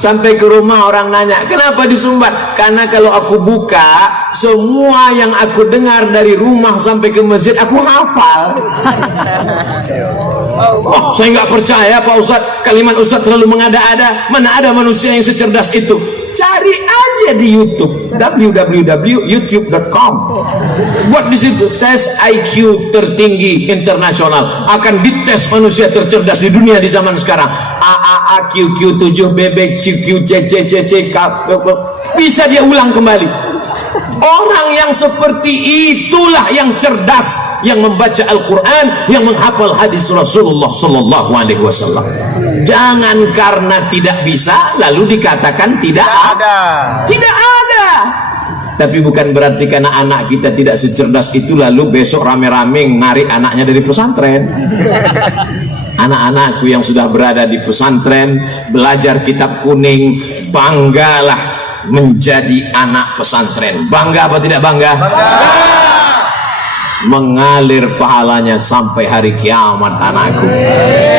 Sampai ke rumah orang nanya, kenapa disumbat? Karena kalau aku buka, semua yang aku dengar dari rumah sampai ke masjid, aku hafal. Oh, saya nggak percaya Pak Ustadz, kalimat Ustadz terlalu mengada-ada. Mana ada manusia yang secerdas itu? Cari aja di YouTube, www.youtube.com. Buat di situ tes IQ tertinggi internasional, akan dites manusia tercerdas di dunia di zaman sekarang. AAA QQ7 BB QQ CCCC bisa dia ulang kembali. Orang yang seperti itulah yang cerdas, yang membaca Al-Quran, yang menghafal hadis Rasulullah Sallallahu Alaihi Wasallam. Jangan karena tidak bisa lalu dikatakan tidak ada. Tidak ada. Tapi bukan berarti karena anak kita tidak secerdas itu lalu besok rame-rame narik anaknya dari pesantren. Anak-anakku yang sudah berada di pesantren, belajar kitab kuning, banggalah menjadi anak pesantren. Bangga apa tidak bangga? Bangga. Mengalir pahalanya sampai hari kiamat anakku.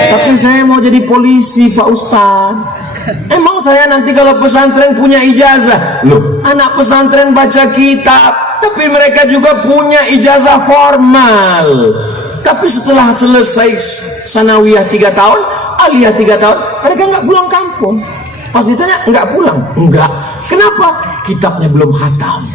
Tapi saya mau jadi polisi Pak Ustaz. Emang saya nanti kalau pesantren punya ijazah? Loh, anak pesantren baca kitab, tapi mereka juga punya ijazah formal. Tapi setelah selesai sanawiyah 3 tahun, aliyah 3 tahun, mereka nggak pulang kampung. Pas ditanya, nggak pulang? Enggak. Kenapa? Kitabnya belum khatam.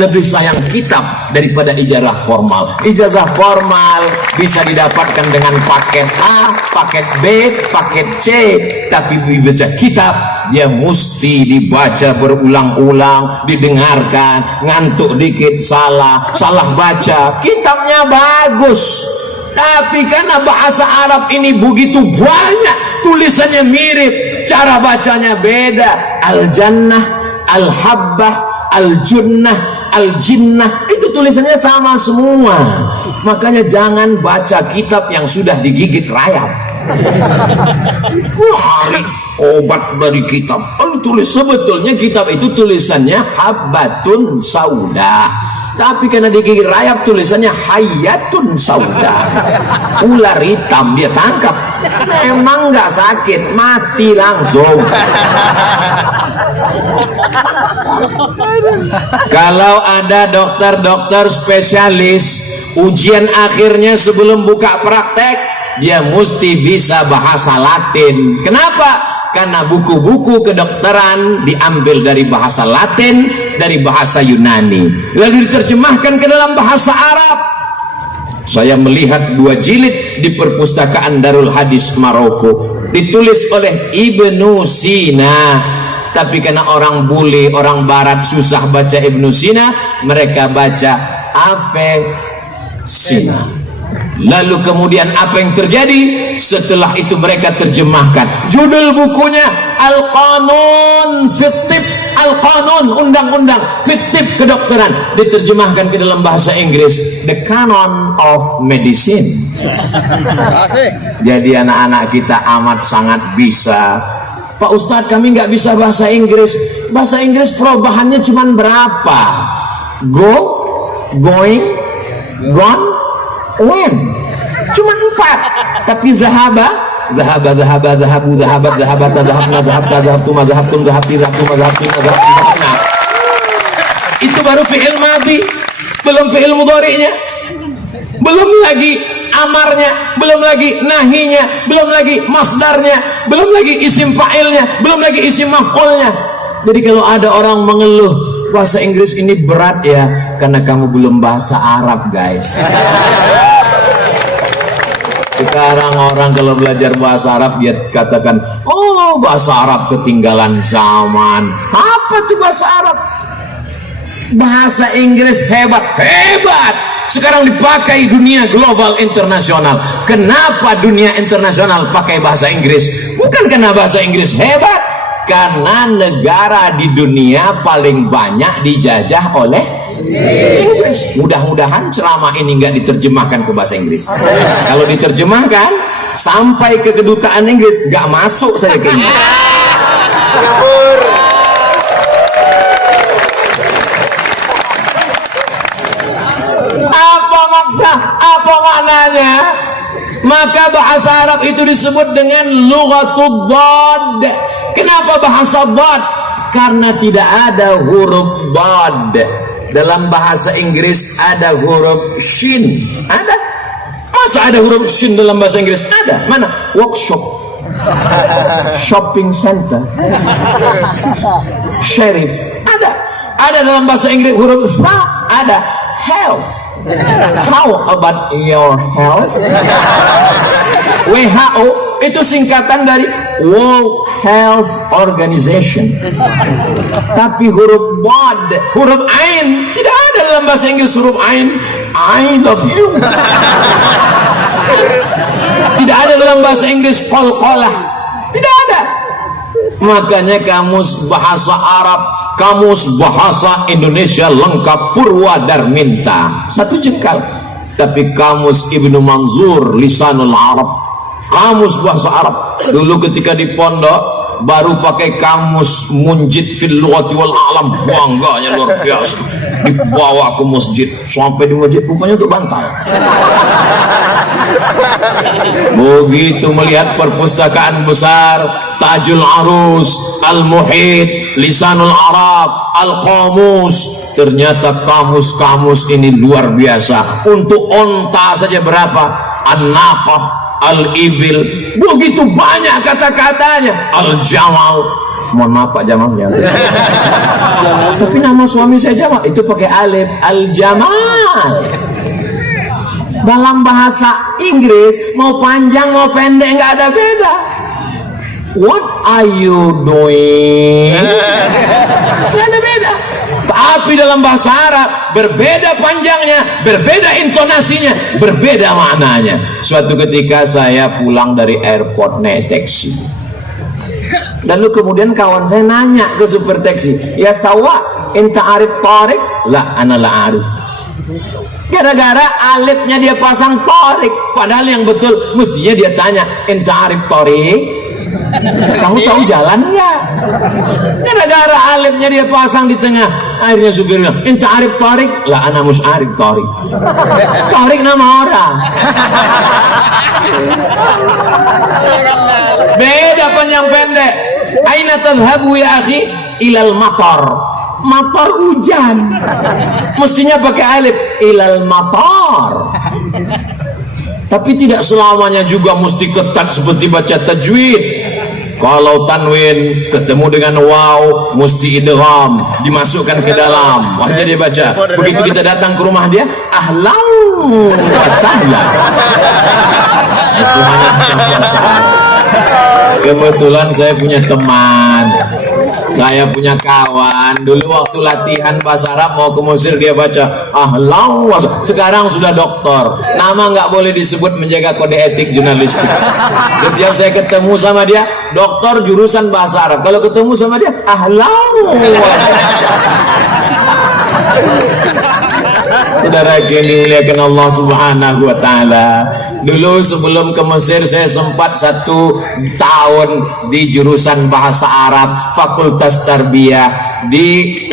Lebih sayang kitab daripada ijazah formal. Ijazah formal bisa didapatkan dengan paket A, paket B, paket C. Tapi dibaca kitab, dia mesti dibaca berulang-ulang, didengarkan, ngantuk dikit salah baca. Kitabnya bagus, tapi karena bahasa Arab ini begitu banyak, tulisannya mirip, cara bacanya beda. Al-Jannah, Al-Habbah, Al-Junnah, Al-Jinnah, itu tulisannya sama semua. Makanya jangan baca kitab yang sudah digigit rayap. Hari obat dari kitab, lalu tulis sebetulnya kitab itu tulisannya Habbatun Sauda, tapi karena digigit rayap tulisannya Hayatun Sauda. Ular hitam dia tangkap, memang nggak sakit, mati langsung. Kalau ada dokter-dokter spesialis, ujian akhirnya sebelum buka praktek dia mesti bisa bahasa Latin. Kenapa? Karena buku-buku kedokteran diambil dari bahasa Latin, dari bahasa Yunani, lalu diterjemahkan ke dalam bahasa Arab. Saya melihat 2 jilid di perpustakaan Darul Hadis Maroko, ditulis oleh Ibnu Sina. Tapi karena orang bule, orang barat susah baca Ibnu Sina, mereka baca Avicenna. Lalu kemudian apa yang terjadi? Setelah itu mereka terjemahkan judul bukunya Al-Qanun Fit-Tib, Al-Qanun, undang-undang Fit-Tib kedokteran, diterjemahkan ke dalam bahasa Inggris The Canon of Medicine. Jadi anak-anak kita amat sangat bisa. Pak Ustadz, kami nggak bisa bahasa Inggris. Bahasa Inggris perubahannya cuma berapa? Go, going, gone, when. Cuma 4. Tapi zahaba, zahabu, zahabat, zahabna, zahabtuma, zahabtum, zahabti, zahabtuma, zahabtina. Itu baru fi'il madhi, belum fi'il mudhari'nya, belum lagi amarnya, belum lagi nahinya, belum lagi masdarnya, belum lagi isim fa'ilnya, belum lagi isim maf'ulnya. Jadi kalau ada orang mengeluh bahasa Inggris ini berat ya, karena kamu belum bahasa Arab guys. Sekarang orang kalau belajar bahasa Arab dia katakan, oh bahasa Arab ketinggalan zaman. Apa tuh bahasa Arab? Bahasa Inggris hebat sekarang dipakai dunia global internasional. Kenapa dunia internasional pakai bahasa Inggris? Bukan karena bahasa Inggris hebat, karena negara di dunia paling banyak dijajah oleh Inggris. Mudah-mudahan ceramah ini nggak diterjemahkan ke bahasa Inggris. Kalau diterjemahkan sampai ke kedutaan Inggris, nggak masuk saya ke Inggris. Apa maknanya? Maka bahasa Arab itu disebut dengan lughatud dhad, Kenapa bahasa bad? Karena tidak ada huruf bad. Dalam bahasa Inggris ada huruf shin. Ada? Masa ada huruf shin dalam bahasa Inggris? Ada. Mana? Workshop, shopping center, sheriff. Ada. Ada dalam bahasa Inggris huruf sa. Ada. Health. How about your health? WHO itu singkatan dari World Health Organization. Tapi huruf bad, huruf ain, tidak ada dalam bahasa Inggris huruf ain. I love you. Tidak ada dalam bahasa Inggris qalqalah. Tidak ada. Makanya kamus bahasa Arab, kamus bahasa Indonesia lengkap Purwadarminta 1 jengkal. Tapi kamus Ibnu Manzur Lisanul Arab, kamus bahasa Arab dulu ketika di pondok baru pakai kamus Munjid fil lughati wal alam, bangganya luar biasa. Dibawa ke masjid, sampai di masjid rupanya untuk bantal. Begitu melihat perpustakaan besar Tajul Arus, Al-Muhit, Lisanul Arab, Al-Qamus, ternyata kamus-kamus ini luar biasa. Untuk onta saja berapa? An-Naqah, Al-Ibil, begitu banyak kata-katanya. Al-Jamal, mohon maaf Pak Jamalnya. Tapi nama suami saya Jamal, itu pakai alif. Al-Jamal. Dalam bahasa Inggris mau panjang mau pendek nggak ada beda. What are you doing? Nggak ada beda. Tapi dalam bahasa Arab berbeda panjangnya, berbeda intonasinya, berbeda maknanya. Suatu ketika saya pulang dari airport naik taksi. Lalu kemudian kawan saya nanya ke super taksi, ya sawa, enta arif tarik? La, ana la arif. Gara-gara alifnya dia pasang tarik, padahal yang betul mestinya dia tanya, enta arif tarik? Kamu tahu jalan nggak? Gara-gara alifnya dia pasang di tengah, akhirnya supirnya, enta arif tarik? La, ana mus arif tarik. Tarik nama orang. Beda panjang pendek. Aina tadhhabu ya akhi? Ilal matar. Matar hujan. Mestinya pakai alif. Ilal matar. Tapi tidak selamanya juga mesti ketat seperti baca tajwid. Kalau tanwin ketemu dengan waw mesti idgham, dimasukkan ke dalam. Wahnya dia baca. Begitu kita datang ke rumah dia, ahlan wa sahlan. Itu hanya tentang kebetulan saya punya teman, saya punya kawan. Dulu waktu latihan bahasa Arab mau ke Mesir dia baca ahlan wa sahlan. Sekarang sudah doktor. Nama nggak boleh disebut, menjaga kode etik jurnalistik. Setiap saya ketemu sama dia, doktor jurusan bahasa Arab. Kalau ketemu sama dia ahlan wa sahlan. Saudara yang dimuliakan Allah Subhanahu wa taala. Dulu sebelum ke Mesir saya sempat 1 tahun di jurusan bahasa Arab Fakultas Tarbiyah di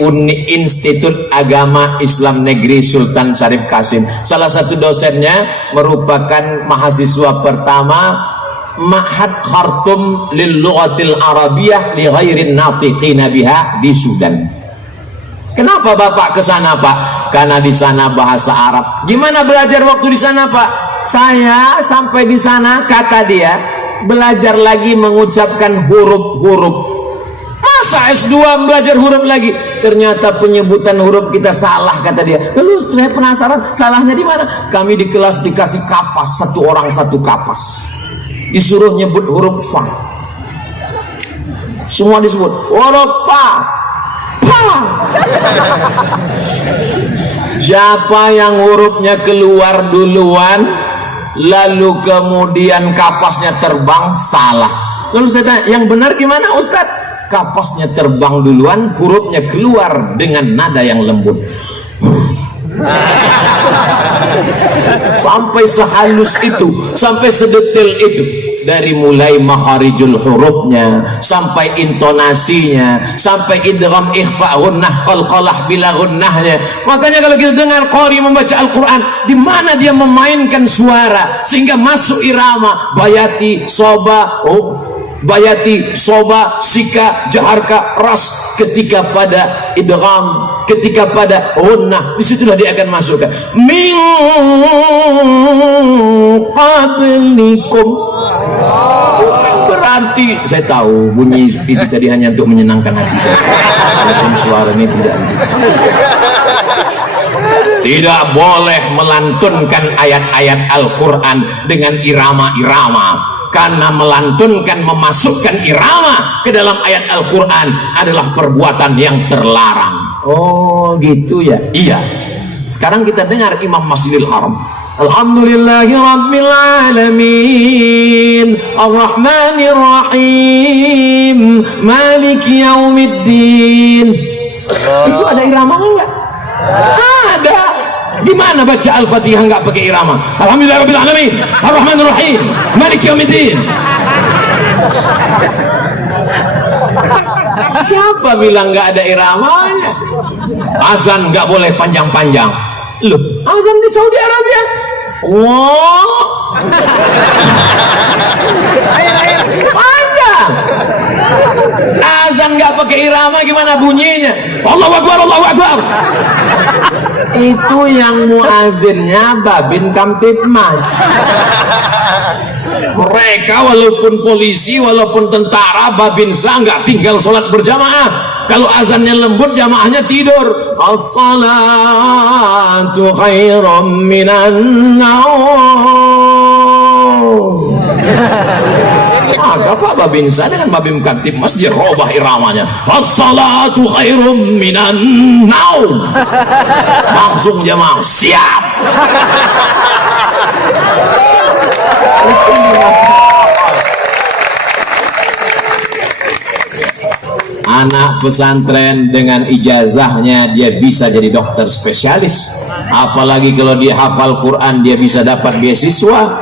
Institut Agama Islam Negeri Sultan Syarif Kasim. Salah satu dosennya merupakan mahasiswa pertama Ma'had Khartum lil Lughatil Arabiyah li ghairin natiqina biha di Sudan. Kenapa Bapak ke sana, Pak? Karena di sana bahasa Arab. Gimana belajar waktu di sana, Pak? Saya sampai di sana, kata dia, belajar lagi mengucapkan huruf-huruf. Masa S2 belajar huruf lagi? Ternyata penyebutan huruf kita salah, kata dia. Lalu saya penasaran, salahnya di mana? Kami di kelas dikasih kapas, 1 orang 1 kapas. Disuruh nyebut huruf fa. Semua disebut huruf fa. Siapa yang hurufnya keluar duluan lalu kemudian kapasnya terbang, salah. Lalu saya tanya, yang benar gimana Ustadz? Kapasnya terbang duluan, hurufnya keluar dengan nada yang lembut. Sampai sehalus itu, sampai sedetail itu. Dari mulai makharijul hurufnya, sampai intonasinya, sampai idgham, ikhfa, gunnah, qalqalah bila gunnahnya. Makanya kalau kita dengar qari membaca Al-Quran, di mana dia memainkan suara sehingga masuk irama, bayati, soba, bayati, soba, sika, jaharka, ras. Ketika pada idgham, ketika pada gunnah, disitulah dia akan masukkan min qablikum. Bukan berarti saya tahu bunyi itu tadi hanya untuk menyenangkan hati saya, walaupun suara ini tidak boleh melantunkan ayat-ayat Al-Quran dengan irama-irama, karena melantunkan, memasukkan irama ke dalam ayat Al-Quran adalah perbuatan yang terlarang. Oh gitu ya? Iya. Sekarang kita dengar Imam Masjidil Haram. Alhamdulillahi Rabbil Alamin Ar-Rahmanir Rahim Maliki Yaumiddin. Itu ada iramanya enggak? Ada. Gimana baca Al-Fatihah enggak pakai irama? Alhamdulillahi Rabbil Alamin Ar-Rahmanir Rahim Maliki Yaumiddin. Siapa bilang enggak ada iramanya? Azan enggak boleh panjang-panjang. Loh, azan di Saudi Arabia. Wow. Panjang. Azan nggak pakai irama gimana bunyinya? Allahu Akbar, Allahu Akbar. Itu yang muazinnya Babin Kamtibmas. Mereka walaupun polisi, walaupun tentara, babinsa nggak tinggal sholat berjamaah. Kalau azannya lembut, jamaahnya tidur. As-salatu khairum minan naum. Maka Pak Babinsa dengan Babim Kamtibmas dirubah iramanya. As-salatu khairum minan naum. Langsung jamaah siap. Anak pesantren dengan ijazahnya dia bisa jadi dokter spesialis, apalagi kalau dia hafal Quran dia bisa dapat beasiswa.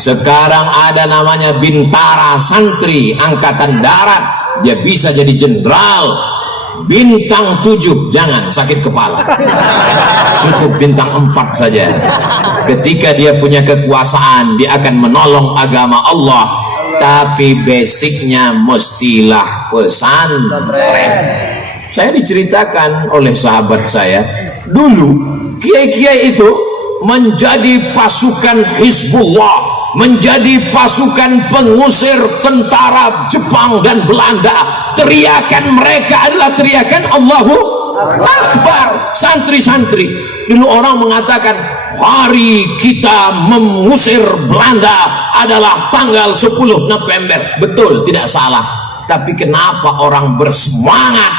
Sekarang ada namanya Bintara Santri Angkatan Darat, dia bisa jadi jenderal. Bintang 7 jangan sakit kepala, cukup bintang 4 saja. Ketika dia punya kekuasaan dia akan menolong agama Allah, tapi basicnya mestilah pesantren. Saya diceritakan oleh sahabat saya, dulu kiai-kiai itu menjadi pasukan Hizbullah, menjadi pasukan pengusir tentara Jepang dan Belanda. Teriakan mereka adalah teriakan Allahu Akbar. Santri-santri dulu orang mengatakan hari kita mengusir Belanda adalah tanggal 10 November. Betul, tidak salah. Tapi kenapa orang bersemangat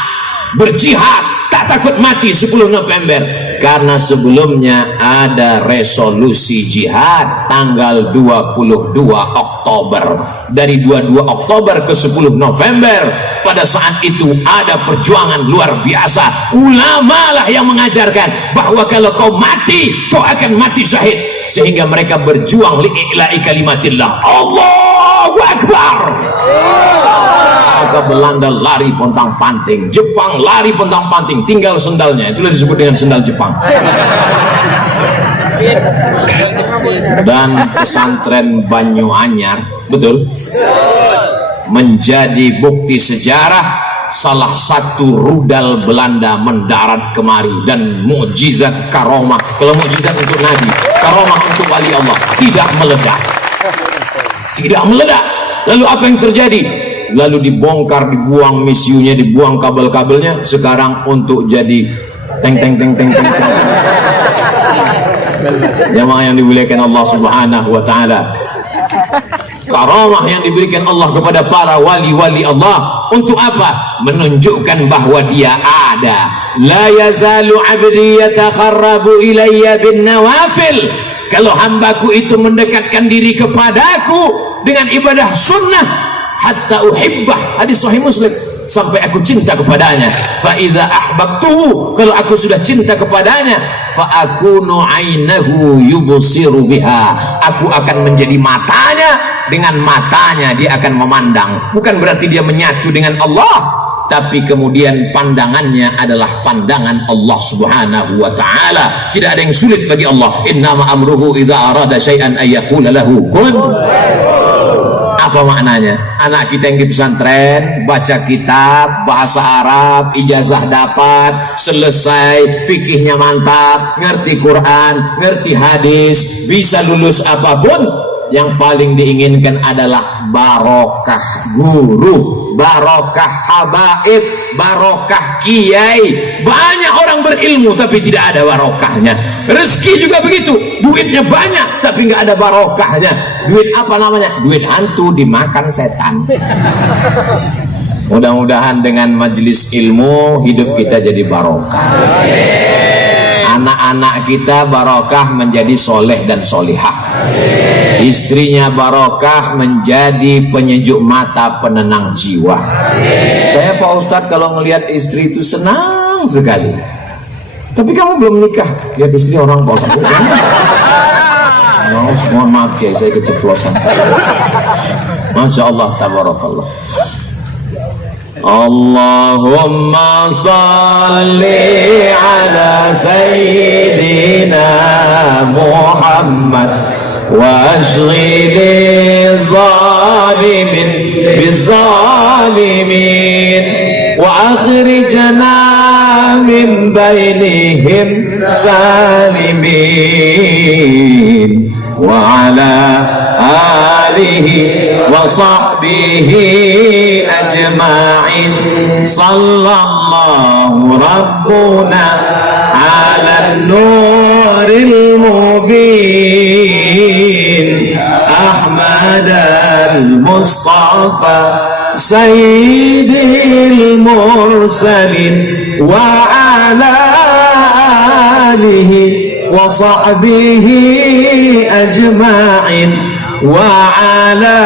berjihad, tak takut mati 10 November? Karena sebelumnya ada resolusi jihad tanggal 22 Oktober. Dari 22 Oktober ke 10 November, pada saat itu ada perjuangan luar biasa. Ulama lah yang mengajarkan bahwa kalau kau mati, kau akan mati syahid. Sehingga mereka berjuang li'i'la'i kalimatillah. Allahu Akbar. Maka Belanda lari pontang-panting, Jepang lari pontang-panting, tinggal sendalnya. Itulah disebut dengan sendal Jepang. Dan pesantren Banyuanyar, betul, menjadi bukti sejarah salah satu rudal Belanda mendarat kemari. Dan mukjizat karomah, kalau mukjizat untuk Nabi, karomah untuk wali Allah, tidak meledak. Tidak meledak. Lalu apa yang terjadi? Lalu dibongkar, dibuang misiunya, dibuang kabel-kabelnya. Sekarang untuk jadi teng teng teng teng teng. Jamaah yang dimuliakan Allah Subhanahu wa taala, karamah yang diberikan Allah kepada para wali-wali Allah untuk apa? Menunjukkan bahwa dia ada. La yazalu 'abdi yataqarrabu ilayya bin nawafil. Kalau hambaku itu mendekatkan diri kepadaku dengan ibadah sunnah, hatta uhibbah, hadis sahih Muslim, sampai aku cinta kepadanya. Fa idza ahbabtuhu, kalau aku sudah cinta kepadanya, fa akunu ainahu yubsiru biha, aku akan menjadi matanya. Dengan matanya dia akan memandang. Bukan berarti dia menyatu dengan Allah, tapi kemudian pandangannya adalah pandangan Allah Subhanahu wa taala. Tidak ada yang sulit bagi Allah. Innama amruhu idza arada syai'an ay yaqula lahu kun. Apa maknanya? Anak kita yang di pesantren baca kitab, bahasa Arab, ijazah dapat, selesai, fikihnya mantap, ngerti Quran, ngerti hadis, bisa lulus apapun. Yang paling diinginkan adalah barokah guru, barokah habaib, barokah kiai. Banyak orang berilmu tapi tidak ada barokahnya. Rezeki juga begitu, duitnya banyak tapi nggak ada barokahnya. Duit apa namanya? Duit hantu dimakan setan. Mudah-mudahan dengan majelis ilmu hidup kita jadi barokah. Anak-anak kita barokah menjadi soleh dan solihah. Istrinya barokah menjadi penyejuk mata, penenang jiwa. Saya Pak Ustadz kalau melihat istri itu senang sekali. Tapi kamu belum nikah, lihat istri orang Pak Ustadz. Mohon maaf ya, saya keceplosan. Masya Allah, tabarakallah. Allahumma salli ala Sayyidina Muhammad wa ashghili zalimin bizalimin wa akhrijna min bainihim salimin wa ala alihi wa sahbihi ajma'in. Sallallahu rabbuna ala nuril mubin Ahmad al-Mustafa sayyidil mursalin wa ala alihi wa sahbihi ajma'in wa ala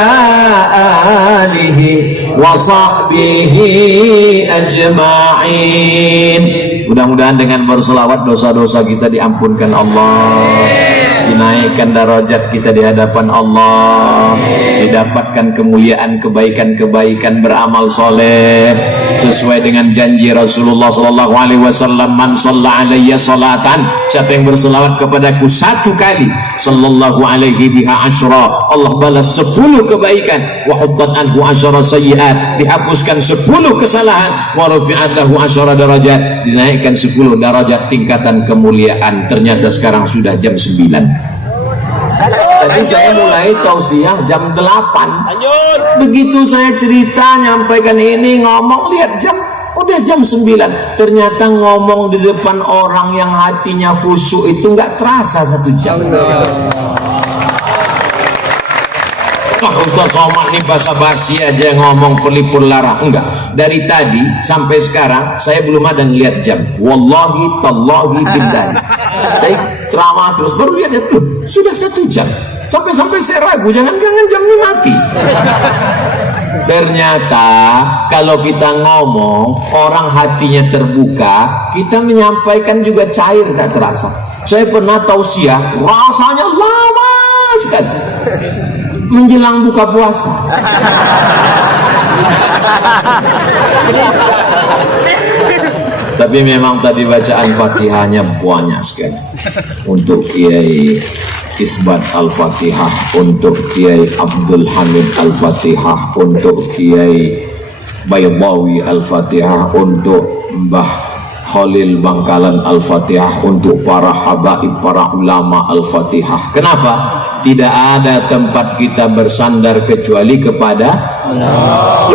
alihi wa sahbihi ajma'in. Mudah-mudahan dengan berselawat dosa-dosa kita diampunkan Allah, dinaikkan derajat kita di hadapan Allah, didapatkan kemuliaan, kebaikan-kebaikan, beramal soleh sesuai dengan janji Rasulullah SAW. Man shalla alayya salatan, siapa yang berselawat kepadaku satu kali, sallallahu alaihi biha asyra, Allah balas 10 kebaikan, wa huddat anhu asyra sayyiat, dihapuskan 10 kesalahan, wa rufi'at lahu asyra darajat, dinaikkan 10 derajat tingkatan kemuliaan. Ternyata sekarang sudah jam 9. Tadi saya mulai tausiah jam 8. Begitu saya cerita, nyampaikan ini, ngomong, lihat jam, udah jam 9. Ternyata ngomong di depan orang yang hatinya khusyuk itu nggak terasa 1 jam. Ustaz Somad nih basa-basi aja ngomong pelipur lara. Enggak, dari tadi sampai sekarang saya belum ada ngeliat jam. Wallahi tallahi billahi, saya ceramah terus baru lihat sudah 1 jam. Sampai saya ragu, jangan-jangan jam ini mati. Ternyata kalau kita ngomong, orang hatinya terbuka, kita menyampaikan juga cair, tak terasa. Saya pernah tausiah, rasanya lama sekali menjelang buka puasa. Tapi memang tadi bacaan Fatihahnya banyak sekali. Untuk Kiai Isbat Al-Fatihah, untuk Kiai Abdul Hamid Al-Fatihah, untuk Kiai Baydawi Al-Fatihah, untuk Mbah Khalil Bangkalan Al-Fatihah, untuk para habaib, para ulama Al-Fatihah. Kenapa? Tidak ada tempat kita bersandar kecuali kepada Allah.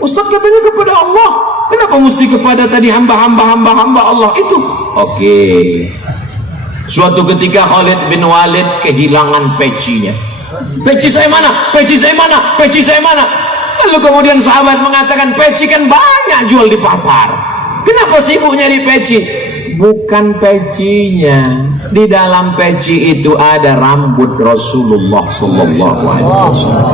Ustaz katanya kepada Allah, kenapa mesti kepada tadi hamba Allah itu? Oke. Suatu ketika Khalid bin Walid kehilangan pecinya. Peci saya mana? Peci saya mana? Peci saya mana? Lalu kemudian sahabat mengatakan, peci kan banyak jual di pasar. Kenapa sibuk nyari peci? Bukan pecinya. Di dalam peci itu ada rambut Rasulullah Sallallahu Alaihi Wasallam.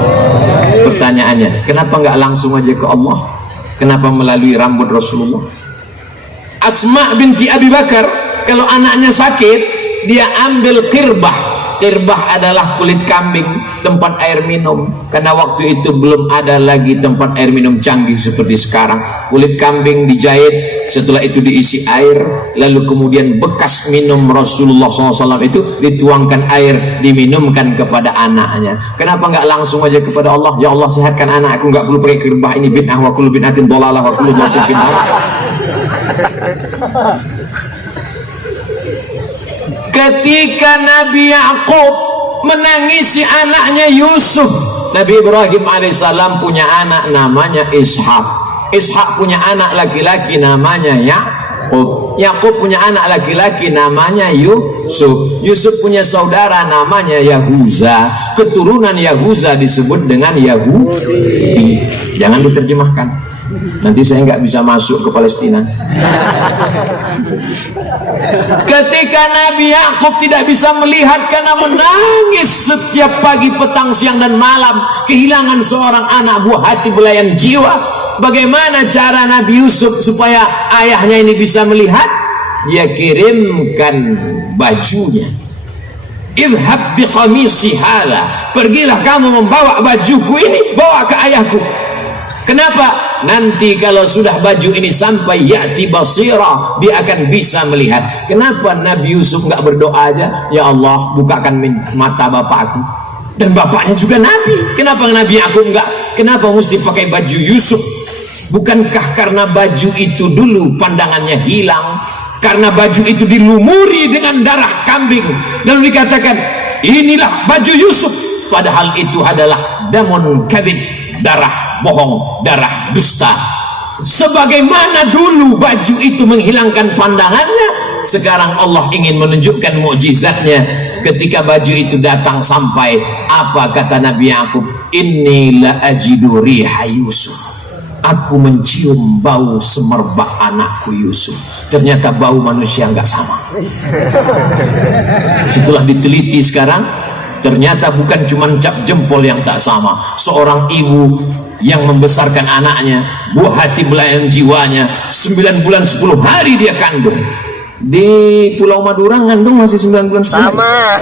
Pertanyaannya, kenapa nggak langsung aja ke Allah? Kenapa melalui rambut Rasulullah? Asma binti Abi Bakar, kalau anaknya sakit, dia ambil qirbah, Kirbah adalah kulit kambing, tempat air minum. Karena waktu itu belum ada lagi tempat air minum canggih seperti sekarang. Kulit kambing dijahit, setelah itu diisi air, lalu kemudian bekas minum Rasulullah SAW itu dituangkan air, diminumkan kepada anaknya. Kenapa nggak langsung aja kepada Allah? Ya Allah, sehatkan anakku, nggak perlu pakai kirbah, ini bid'ah, wa kullu bid'atin dhalalah wa kullu dhalatin finnar. Ketika Nabi Yakub menangisi anaknya Yusuf, Nabi Ibrahim alaihissalam punya anak namanya Ishak. Ishak punya anak laki-laki namanya Yakub. Yakub punya anak laki-laki namanya Yusuf. Yusuf punya saudara namanya Yahuza. Keturunan Yahuza disebut dengan Yahudi. Jangan diterjemahkan, nanti saya nggak bisa masuk ke Palestina. Ketika Nabi Yakub tidak bisa melihat karena menangis setiap pagi, petang, siang dan malam, kehilangan seorang anak buah hati belayan jiwa. Bagaimana cara Nabi Yusuf supaya ayahnya ini bisa melihat? Dia kirimkan bajunya. Idhab biqamisi hadha, pergilah kamu membawa bajuku ini, bawa ke ayahku. Kenapa? Nanti kalau sudah baju ini sampai ya'ti basira, dia akan bisa melihat. Kenapa Nabi Yusuf nggak berdoa aja, ya Allah bukakan mata bapakku? Dan bapaknya juga Nabi. Kenapa Nabi Yakub nggak? Kenapa mesti pakai baju Yusuf? Bukankah karena baju itu dulu pandangannya hilang, karena baju itu dilumuri dengan darah kambing, dan dikatakan inilah baju Yusuf, padahal itu adalah damun kadzib, darah bohong, darah dusta. Sebagaimana dulu baju itu menghilangkan pandangannya, sekarang Allah ingin menunjukkan mukjizatnya. Ketika baju itu datang sampai, apa kata Nabi Yakub? Inni la ajidu riha Yusuf, aku mencium bau semerbak anakku Yusuf. Ternyata bau manusia nggak sama. Setelah diteliti sekarang, ternyata bukan cuma cap jempol yang tak sama. Seorang ibu yang membesarkan anaknya, buah hati belayan jiwanya, 9 bulan 10 hari dia kandung. Di Pulau Madura ngandung masih 9 bulan 10 hari. Sama.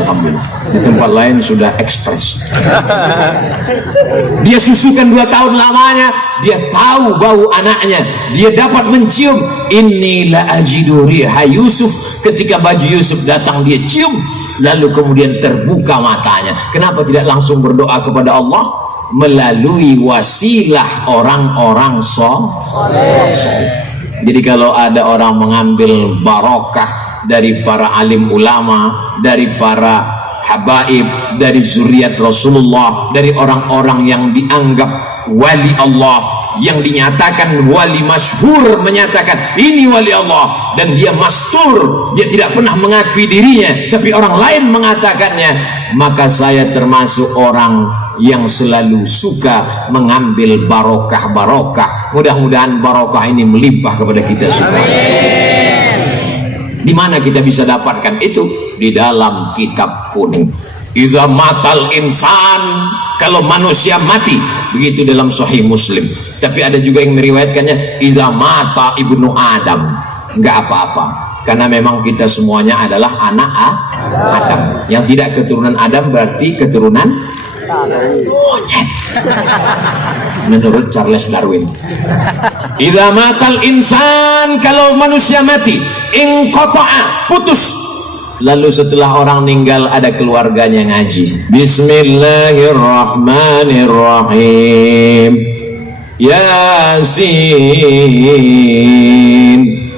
Alhamdulillah. Di tempat lain sudah ekspres. Dia susukan 2 tahun lamanya, dia tahu bau anaknya, dia dapat mencium. Inilah ajidu riha Yusuf. Ketika baju Yusuf datang, dia cium, lalu kemudian terbuka matanya. Kenapa tidak langsung berdoa kepada Allah? Melalui wasilah orang-orang soleh. Jadi kalau ada orang mengambil barokah dari para alim ulama, dari para habaib, dari zuriat Rasulullah, dari orang-orang yang dianggap wali Allah, yang dinyatakan wali masyhur, menyatakan ini wali Allah, dan dia mastur, dia tidak pernah mengakui dirinya, tapi orang lain mengatakannya, maka saya termasuk orang yang selalu suka mengambil barokah-barokah. Mudah-mudahan barokah ini melimpah kepada kita semua. Di mana kita bisa dapatkan itu? Di dalam kitab kuning. Idza matal insan, kalau manusia mati, begitu dalam Sahih Muslim. Tapi ada juga yang meriwayatkannya idza mata ibnu Adam, enggak apa-apa, karena memang kita semuanya adalah anak Adam. Yang tidak keturunan Adam berarti keturunan monyet menurut Charles Darwin. Idza matal insan, kalau manusia mati, inqata'a, putus. Lalu setelah orang meninggal ada keluarganya ngaji. Bismillahirrahmanirrahim. Yasin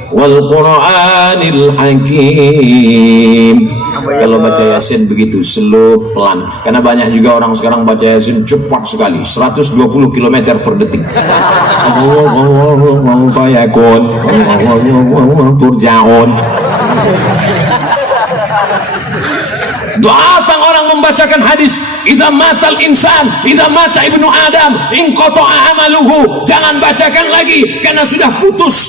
wal Qur'anil Hakim. Kalau baca Yasin begitu slow, pelan, karena banyak juga orang sekarang baca Yasin cepat sekali, 120 km per detik. Datang orang membacakan hadis, idza matal insan, idza mata ibnu Adam, inqata'a amaluhu. Jangan bacakan lagi karena sudah putus.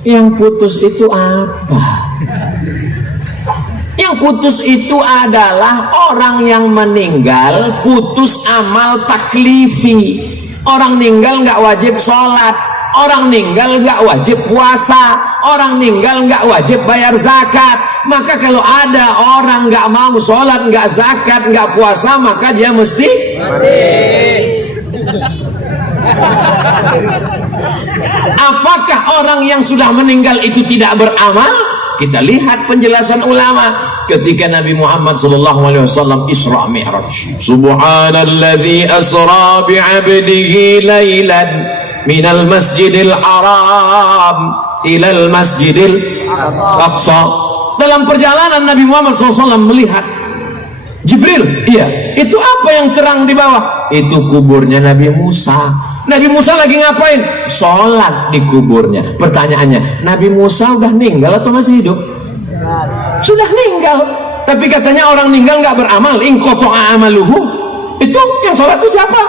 Yang putus itu apa? Yang putus itu adalah orang yang meninggal putus amal taklifi. Orang meninggal nggak wajib sholat, orang meninggal nggak wajib puasa, orang meninggal nggak wajib bayar zakat, Maka kalau ada orang nggak mau sholat, nggak zakat, nggak puasa, maka dia mesti Apakah orang yang sudah meninggal itu tidak beramal? Kita lihat penjelasan ulama ketika Nabi Muhammad SAW Isra Mi'raj. Subhanalladzi asra bi'abdihi laylan minal masjidil haram ilal masjidil aqsa. Dalam perjalanan Nabi Muhammad SAW melihat Jibril, iya, itu apa yang terang di bawah? Itu kuburnya Nabi Musa. Nabi Musa lagi ngapain? Sholat di kuburnya. Pertanyaannya, Nabi Musa udah meninggal atau masih hidup? Sudah meninggal. Tapi katanya orang meninggal nggak beramal. In qata'a amaluhu. Itu yang sholat itu siapa?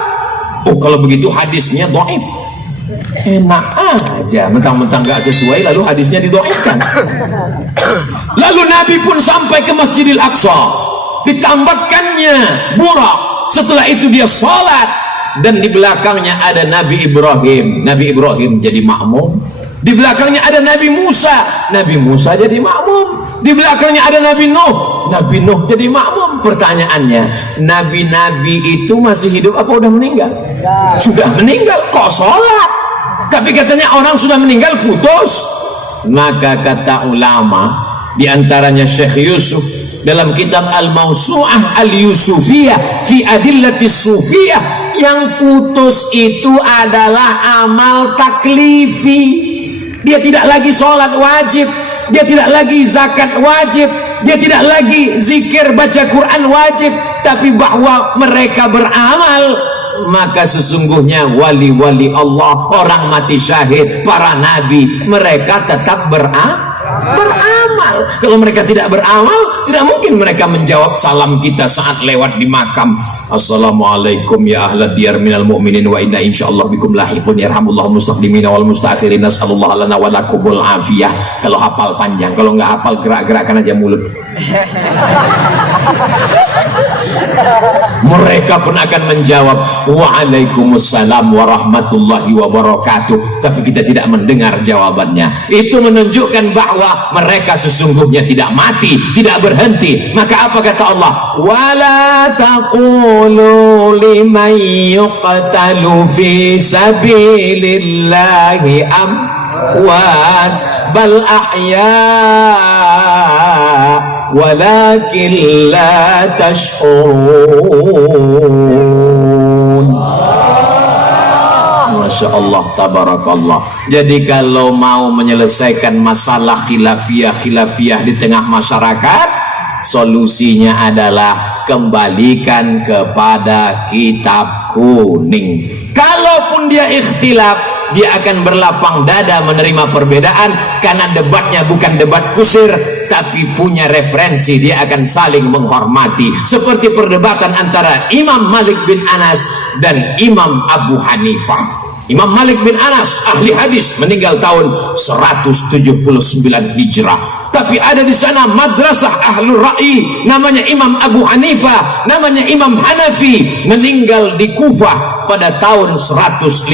Oh, kalau begitu hadisnya dhaif. Enak aja, mentang-mentang nggak sesuai lalu hadisnya didoakan. Lalu Nabi pun sampai ke Masjidil Aqsa, ditambatkannya burak. Setelah itu dia sholat, dan di belakangnya ada Nabi Ibrahim. Nabi Ibrahim jadi makmum. Di belakangnya ada Nabi Musa. Nabi Musa jadi makmum. Di belakangnya ada Nabi Nuh. Nabi Nuh jadi makmum. Pertanyaannya, nabi-nabi itu masih hidup apa udah meninggal? Sudah meninggal, kok sholat? Tapi katanya orang sudah meninggal putus. Maka kata ulama, diantaranya Syekh Yusuf dalam kitab Al-Mawsu'ah Al-Yusufiyah fi Adillatis Sufiyah, yang putus itu adalah amal taklifi. Dia tidak lagi sholat wajib, dia tidak lagi zakat wajib, dia tidak lagi zikir baca Quran wajib, tapi bahwa mereka beramal. Maka sesungguhnya wali-wali Allah, orang mati syahid, para nabi, mereka tetap beramal. Kalau mereka tidak beramal, tidak mungkin mereka menjawab salam kita saat lewat di makam. Assalamualaikum ya ahlad diyar minal mu'minin wa inna insyaallah bikum lahiqun yarhamullahu mustaqdimina wal mustaakhirin nasallallahu lana wa lakumul afiyah. Kalau hafal panjang, kalau nggak hafal gerak-gerakan aja mulut. Mereka pun akan menjawab waalaikumsalam warahmatullahi wabarakatuh, tapi kita tidak mendengar jawabannya. Itu menunjukkan bahwa mereka sesungguhnya tidak mati, tidak berhenti. Maka apa kata Allah? Wala taqulu liman yuqtalu fi sabilillahi amwat bal ahya walakin la tash'urun. Masya Allah, tabarakallah. Jadi kalau mau menyelesaikan masalah khilafiyah di tengah masyarakat, solusinya adalah kembalikan kepada kitab kuning. Kalaupun dia ikhtilaf, dia akan berlapang dada menerima perbedaan, karena debatnya bukan debat kusir, tapi punya referensi. Dia akan saling menghormati, seperti perdebatan antara Imam Malik bin Anas dan Imam Abu Hanifah. Imam Malik bin Anas ahli hadis, meninggal tahun 179 Hijrah. Tapi ada di sana madrasah ahlul ra'i, namanya Imam Abu Hanifah, namanya Imam Hanafi, meninggal di Kufah pada tahun 150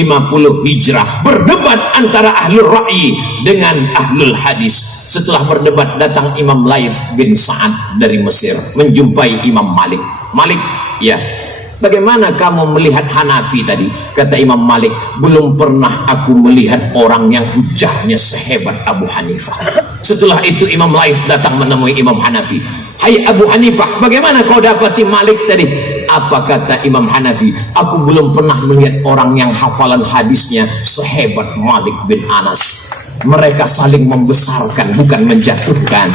Hijrah. Berdebat antara ahlul ra'i dengan ahlul hadis. Setelah berdebat, datang Imam Laith bin Sa'ad dari Mesir menjumpai Imam Malik. Malik, ya, bagaimana kamu melihat Hanafi tadi? Kata Imam Malik, belum pernah aku melihat orang yang hujahnya sehebat Abu Hanifah. Setelah itu Imam Laith datang menemui Imam Hanafi. Hai Abu Hanifah, bagaimana kau dapati Malik tadi? Apa kata Imam Hanafi? Aku belum pernah melihat orang yang hafalan hadisnya sehebat Malik bin Anas. Mereka saling membesarkan, bukan menjatuhkan.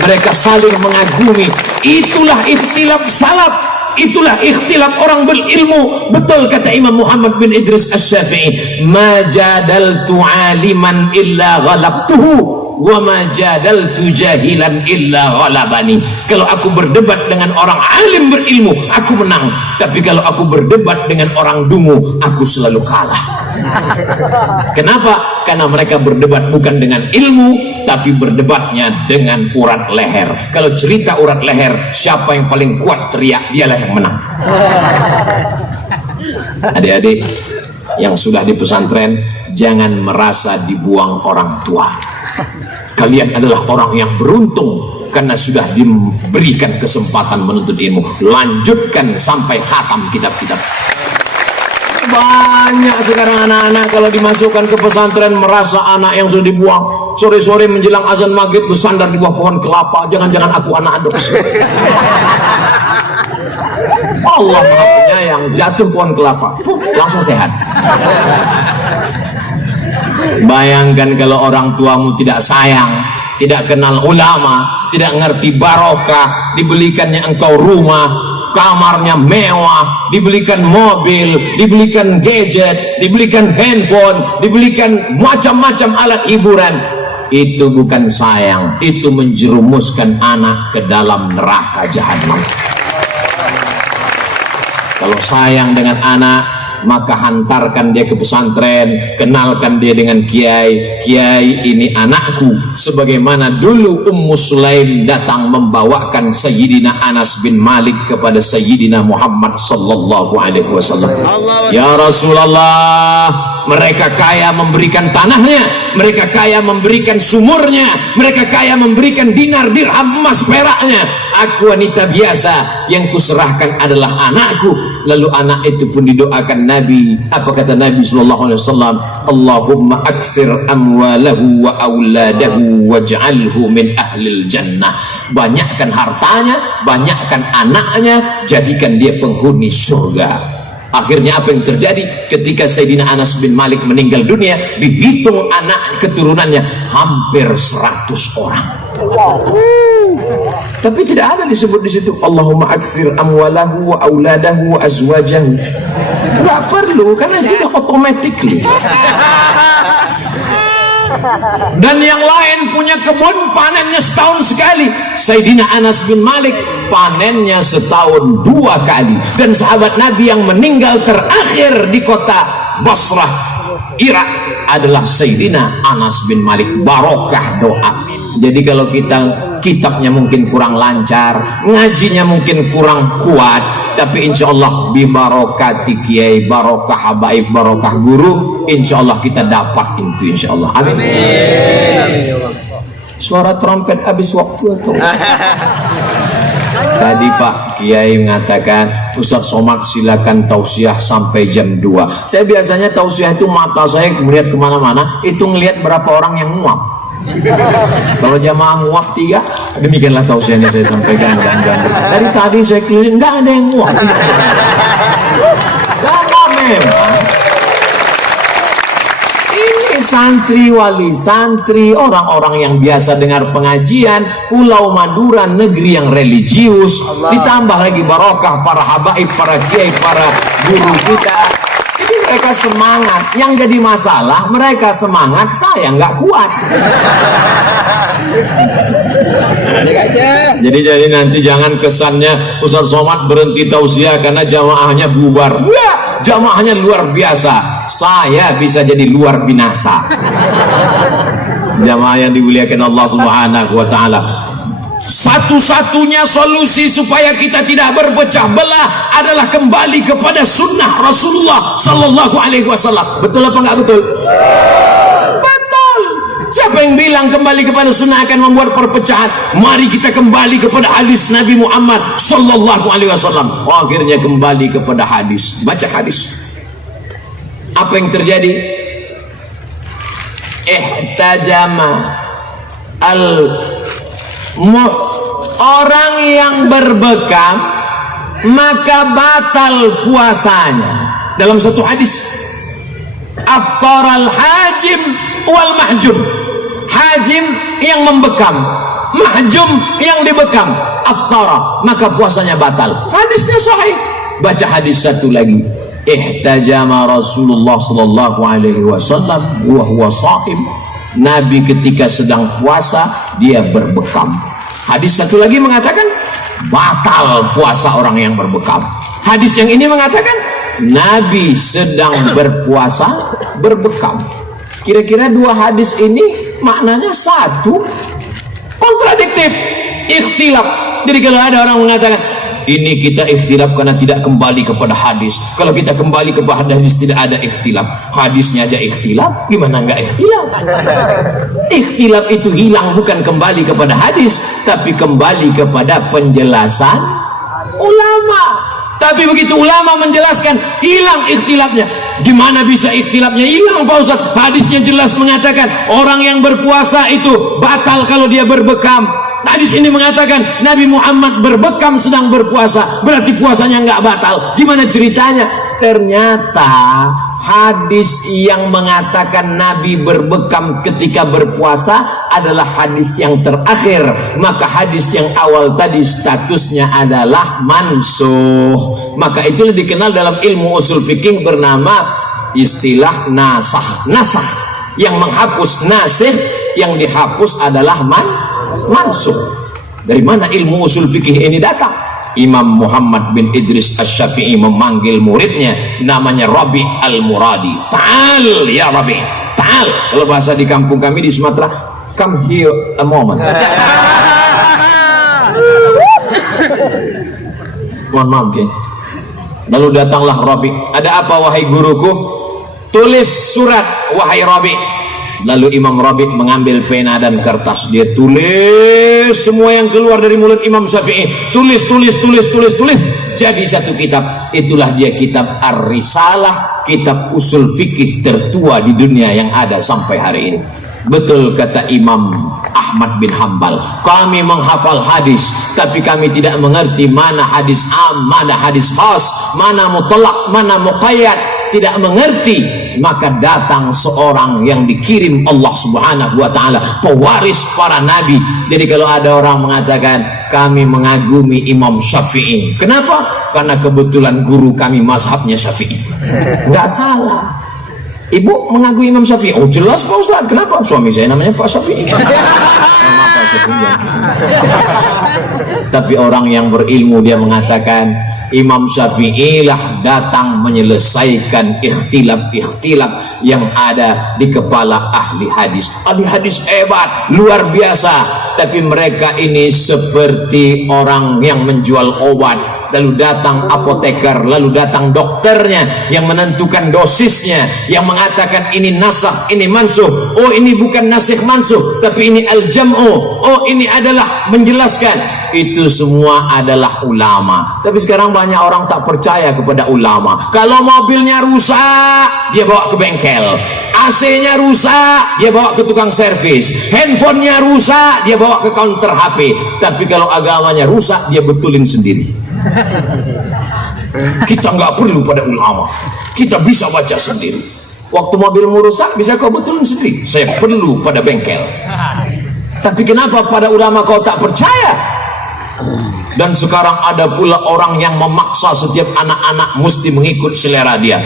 Mereka saling mengagumi. Itulah ikhtilaf salaf, itulah ikhtilaf orang berilmu. Betul kata Imam Muhammad bin Idris Asy-Syafi'i, ma jadaltu aliman illa ghalabtuhu wa ma jadaltu jahilan illa ghalabani. Kalau aku berdebat dengan orang alim berilmu, aku menang. Tapi kalau aku berdebat dengan orang dungu, aku selalu kalah. Kenapa? Karena mereka berdebat bukan dengan ilmu, tapi berdebatnya dengan urat leher. Kalau cerita urat leher, siapa yang paling kuat teriak, dialah yang menang. Adik-adik yang sudah di pesantren, jangan merasa dibuang orang tua. Kalian adalah orang yang beruntung karena sudah diberikan kesempatan menuntut ilmu. Lanjutkan sampai khatam kitab-kitab. Banyak sekarang anak-anak kalau dimasukkan ke pesantren merasa anak yang sudah dibuang, sore-sore menjelang azan maghrib bersandar di bawah pohon kelapa. Jangan-jangan aku anak adopsi. Allah Maha Penyayang, jatuh pohon kelapa, langsung sehat. Bayangkan kalau orang tuamu tidak sayang, tidak kenal ulama, tidak ngerti barokah, dibelikannya engkau rumah, kamarnya mewah, dibelikan mobil, dibelikan gadget, dibelikan handphone, dibelikan macam-macam alat hiburan. Itu bukan sayang, itu menjerumuskan anak ke dalam neraka jahanam. Kalau sayang dengan anak, maka hantarkan dia ke pesantren, kenalkan dia dengan kiai. Kiai, ini anakku, sebagaimana dulu Ummu Sulaim datang membawakan Sayyidina Anas bin Malik kepada Sayyidina Muhammad sallallahu alaihi wasallam. Ya Rasulullah, mereka kaya memberikan tanahnya, mereka kaya memberikan sumurnya, mereka kaya memberikan dinar, dirham, emas, peraknya. Aku wanita biasa, yang kuserahkan adalah anakku. Lalu anak itu pun didoakan Nabi. Apa kata Nabi sallallahu alaihi wasallam? Allahumma aktsir amwalahu wa auladahu waj'alhu min ahlil jannah. Banyakkan hartanya, banyakkan anaknya, jadikan dia penghuni surga. Akhirnya apa yang terjadi ketika Sayyidina Anas bin Malik meninggal dunia? Dihitung anak keturunannya hampir 100 orang. Tapi tidak ada disebut di situ Allahumma aktsir amwalahu wa auladahu wa azwajahu. Enggak perlu, karena itu sudah automatically. Dan yang lain punya kebun, panennya setahun sekali. Sayyidina Anas bin Malik panennya setahun 2 kali. Dan sahabat Nabi yang meninggal terakhir di kota Basrah, Irak adalah Sayyidina Anas bin Malik. Barokah doa. Jadi kalau kita kitabnya mungkin kurang lancar, ngajinya mungkin kurang kuat, tapi insya Allah bi barokati kiai, barokah habaib, barokah guru, insya Allah kita dapat itu, insya Allah. Amin. Suara trompet habis waktu atau? Tadi Pak Kiai mengatakan, Ustaz Somad silakan tausiah sampai jam 2. Saya biasanya tausiah itu mata saya melihat kemana-mana, itu ngelihat berapa orang yang nguap. Kalau jamaah nguap 3, demikianlah tausiahnya saya sampaikan. Dari tadi saya keliling, nggak ada yang nguap. Karena memang ini santri wali santri, orang-orang yang biasa dengar pengajian, Pulau Madura negeri yang religius, ditambah lagi barokah para habaib, para kiai, para guru kita. Mereka semangat, yang jadi masalah mereka semangat, saya nggak kuat. Jadi nanti jangan kesannya Ustaz Somad berhenti tausiah karena jamaahnya bubar. Enggak, jamaahnya luar biasa. Saya bisa jadi luar binasa. Jamaah yang dimuliakan Allah Subhanahu wa taala. Satu-satunya solusi supaya kita tidak berpecah belah adalah kembali kepada sunnah Rasulullah sallallahu alaihi wasallam. Betul apa enggak betul? Betul. Siapa yang bilang kembali kepada sunnah akan membuat perpecahan? Mari kita kembali kepada hadis Nabi Muhammad sallallahu alaihi wasallam. Akhirnya kembali kepada hadis. Baca hadis. Apa yang terjadi? Ihtajama orang yang berbekam maka batal puasanya. Dalam satu hadis, aftaral hajim wal mahjum. Hajim yang membekam, mahjum yang dibekam, aftara, maka puasanya batal. Hadisnya sahih. Baca hadis satu lagi. Ihtajama Rasulullah sallallahu alaihi wasallam wa huwa shahim. Nabi ketika sedang puasa dia berbekam. Hadis satu lagi mengatakan batal puasa orang yang berbekam. Hadis yang ini mengatakan Nabi sedang berpuasa berbekam. Kira-kira dua hadis ini maknanya satu, kontradiktif, ikhtilaf. Jadi kalau ada orang mengatakan ini kita ikhtilaf karena tidak kembali kepada hadis. Kalau kita kembali kepada hadis tidak ada ikhtilaf. Hadisnya aja ikhtilaf, gimana enggak ikhtilaf? Ikhtilaf itu hilang bukan kembali kepada hadis, tapi kembali kepada penjelasan ulama. Tapi begitu ulama menjelaskan, hilang ikhtilafnya. Gimana bisa ikhtilafnya hilang Pak Ustaz? Hadisnya jelas mengatakan orang yang berpuasa itu batal kalau dia berbekam. Hadis ini mengatakan Nabi Muhammad berbekam sedang berpuasa, berarti puasanya nggak batal. Gimana ceritanya? Ternyata hadis yang mengatakan Nabi berbekam ketika berpuasa adalah hadis yang terakhir. Maka hadis yang awal tadi statusnya adalah mansuh. Maka itulah dikenal dalam ilmu usul fikih bernama istilah nasakh. Nasakh yang menghapus, nasikh yang dihapus adalah mansuh. Dari mana ilmu usul fikih ini datang? Imam Muhammad bin Idris Asy-Syafi'i memanggil muridnya namanya Rabi Al-Muradi. Ta'al ya Rabi, ta'al. Kalau bahasa di kampung kami di Sumatera, come here a moment. Mohon maaf, okay? Lalu datanglah Rabi. Ada apa wahai guruku? Tulis surat wahai Rabi. Lalu Imam Rabi mengambil pena dan kertas, dia tulis semua yang keluar dari mulut Imam Syafi'i, tulis. Jadi satu kitab. Itulah dia kitab Ar-Risalah, kitab usul fikih tertua di dunia yang ada sampai hari ini. Betul kata Imam Ahmad bin Hambal, kami menghafal hadis tapi kami tidak mengerti mana hadis am, mana hadis khas, mana mutlak, mana muqayyad, tidak mengerti. Maka datang seorang yang dikirim Allah Subhanahu wa ta'ala, pewaris para nabi. Jadi kalau ada orang mengatakan kami mengagumi Imam Syafi'i, kenapa? Karena kebetulan guru kami mazhabnya Syafi'i. Enggak salah. Ibu mengagumi Imam Syafi'i. Oh jelas Pak Ustaz. Kenapa? Suami saya namanya Pak Syafi'i. Tapi orang yang berilmu dia mengatakan Imam Syafi'i lah datang menyelesaikan ikhtilaf yang ada di kepala ahli hadis. Ahli hadis hebat, luar biasa. Tapi mereka ini seperti orang yang menjual obat. Lalu datang apoteker, lalu datang dokternya yang menentukan dosisnya, yang mengatakan ini nasakh, ini mansuh. Oh ini bukan nasikh mansuh, tapi ini al-jam'u. Oh ini adalah menjelaskan. Itu semua adalah ulama. Tapi sekarang banyak orang tak percaya kepada ulama. Kalau mobilnya rusak, dia bawa ke bengkel. AC-nya rusak, dia bawa ke tukang servis. Handphonenya rusak, dia bawa ke counter HP. Tapi kalau agamanya rusak, dia betulin sendiri. Kita nggak perlu pada ulama, kita bisa baca sendiri. Waktu mobilmu rusak, bisa kau betulin sendiri. Saya perlu pada bengkel. Tapi kenapa pada ulama kau tak percaya? Dan sekarang ada pula orang yang memaksa setiap anak-anak mesti mengikut selera dia.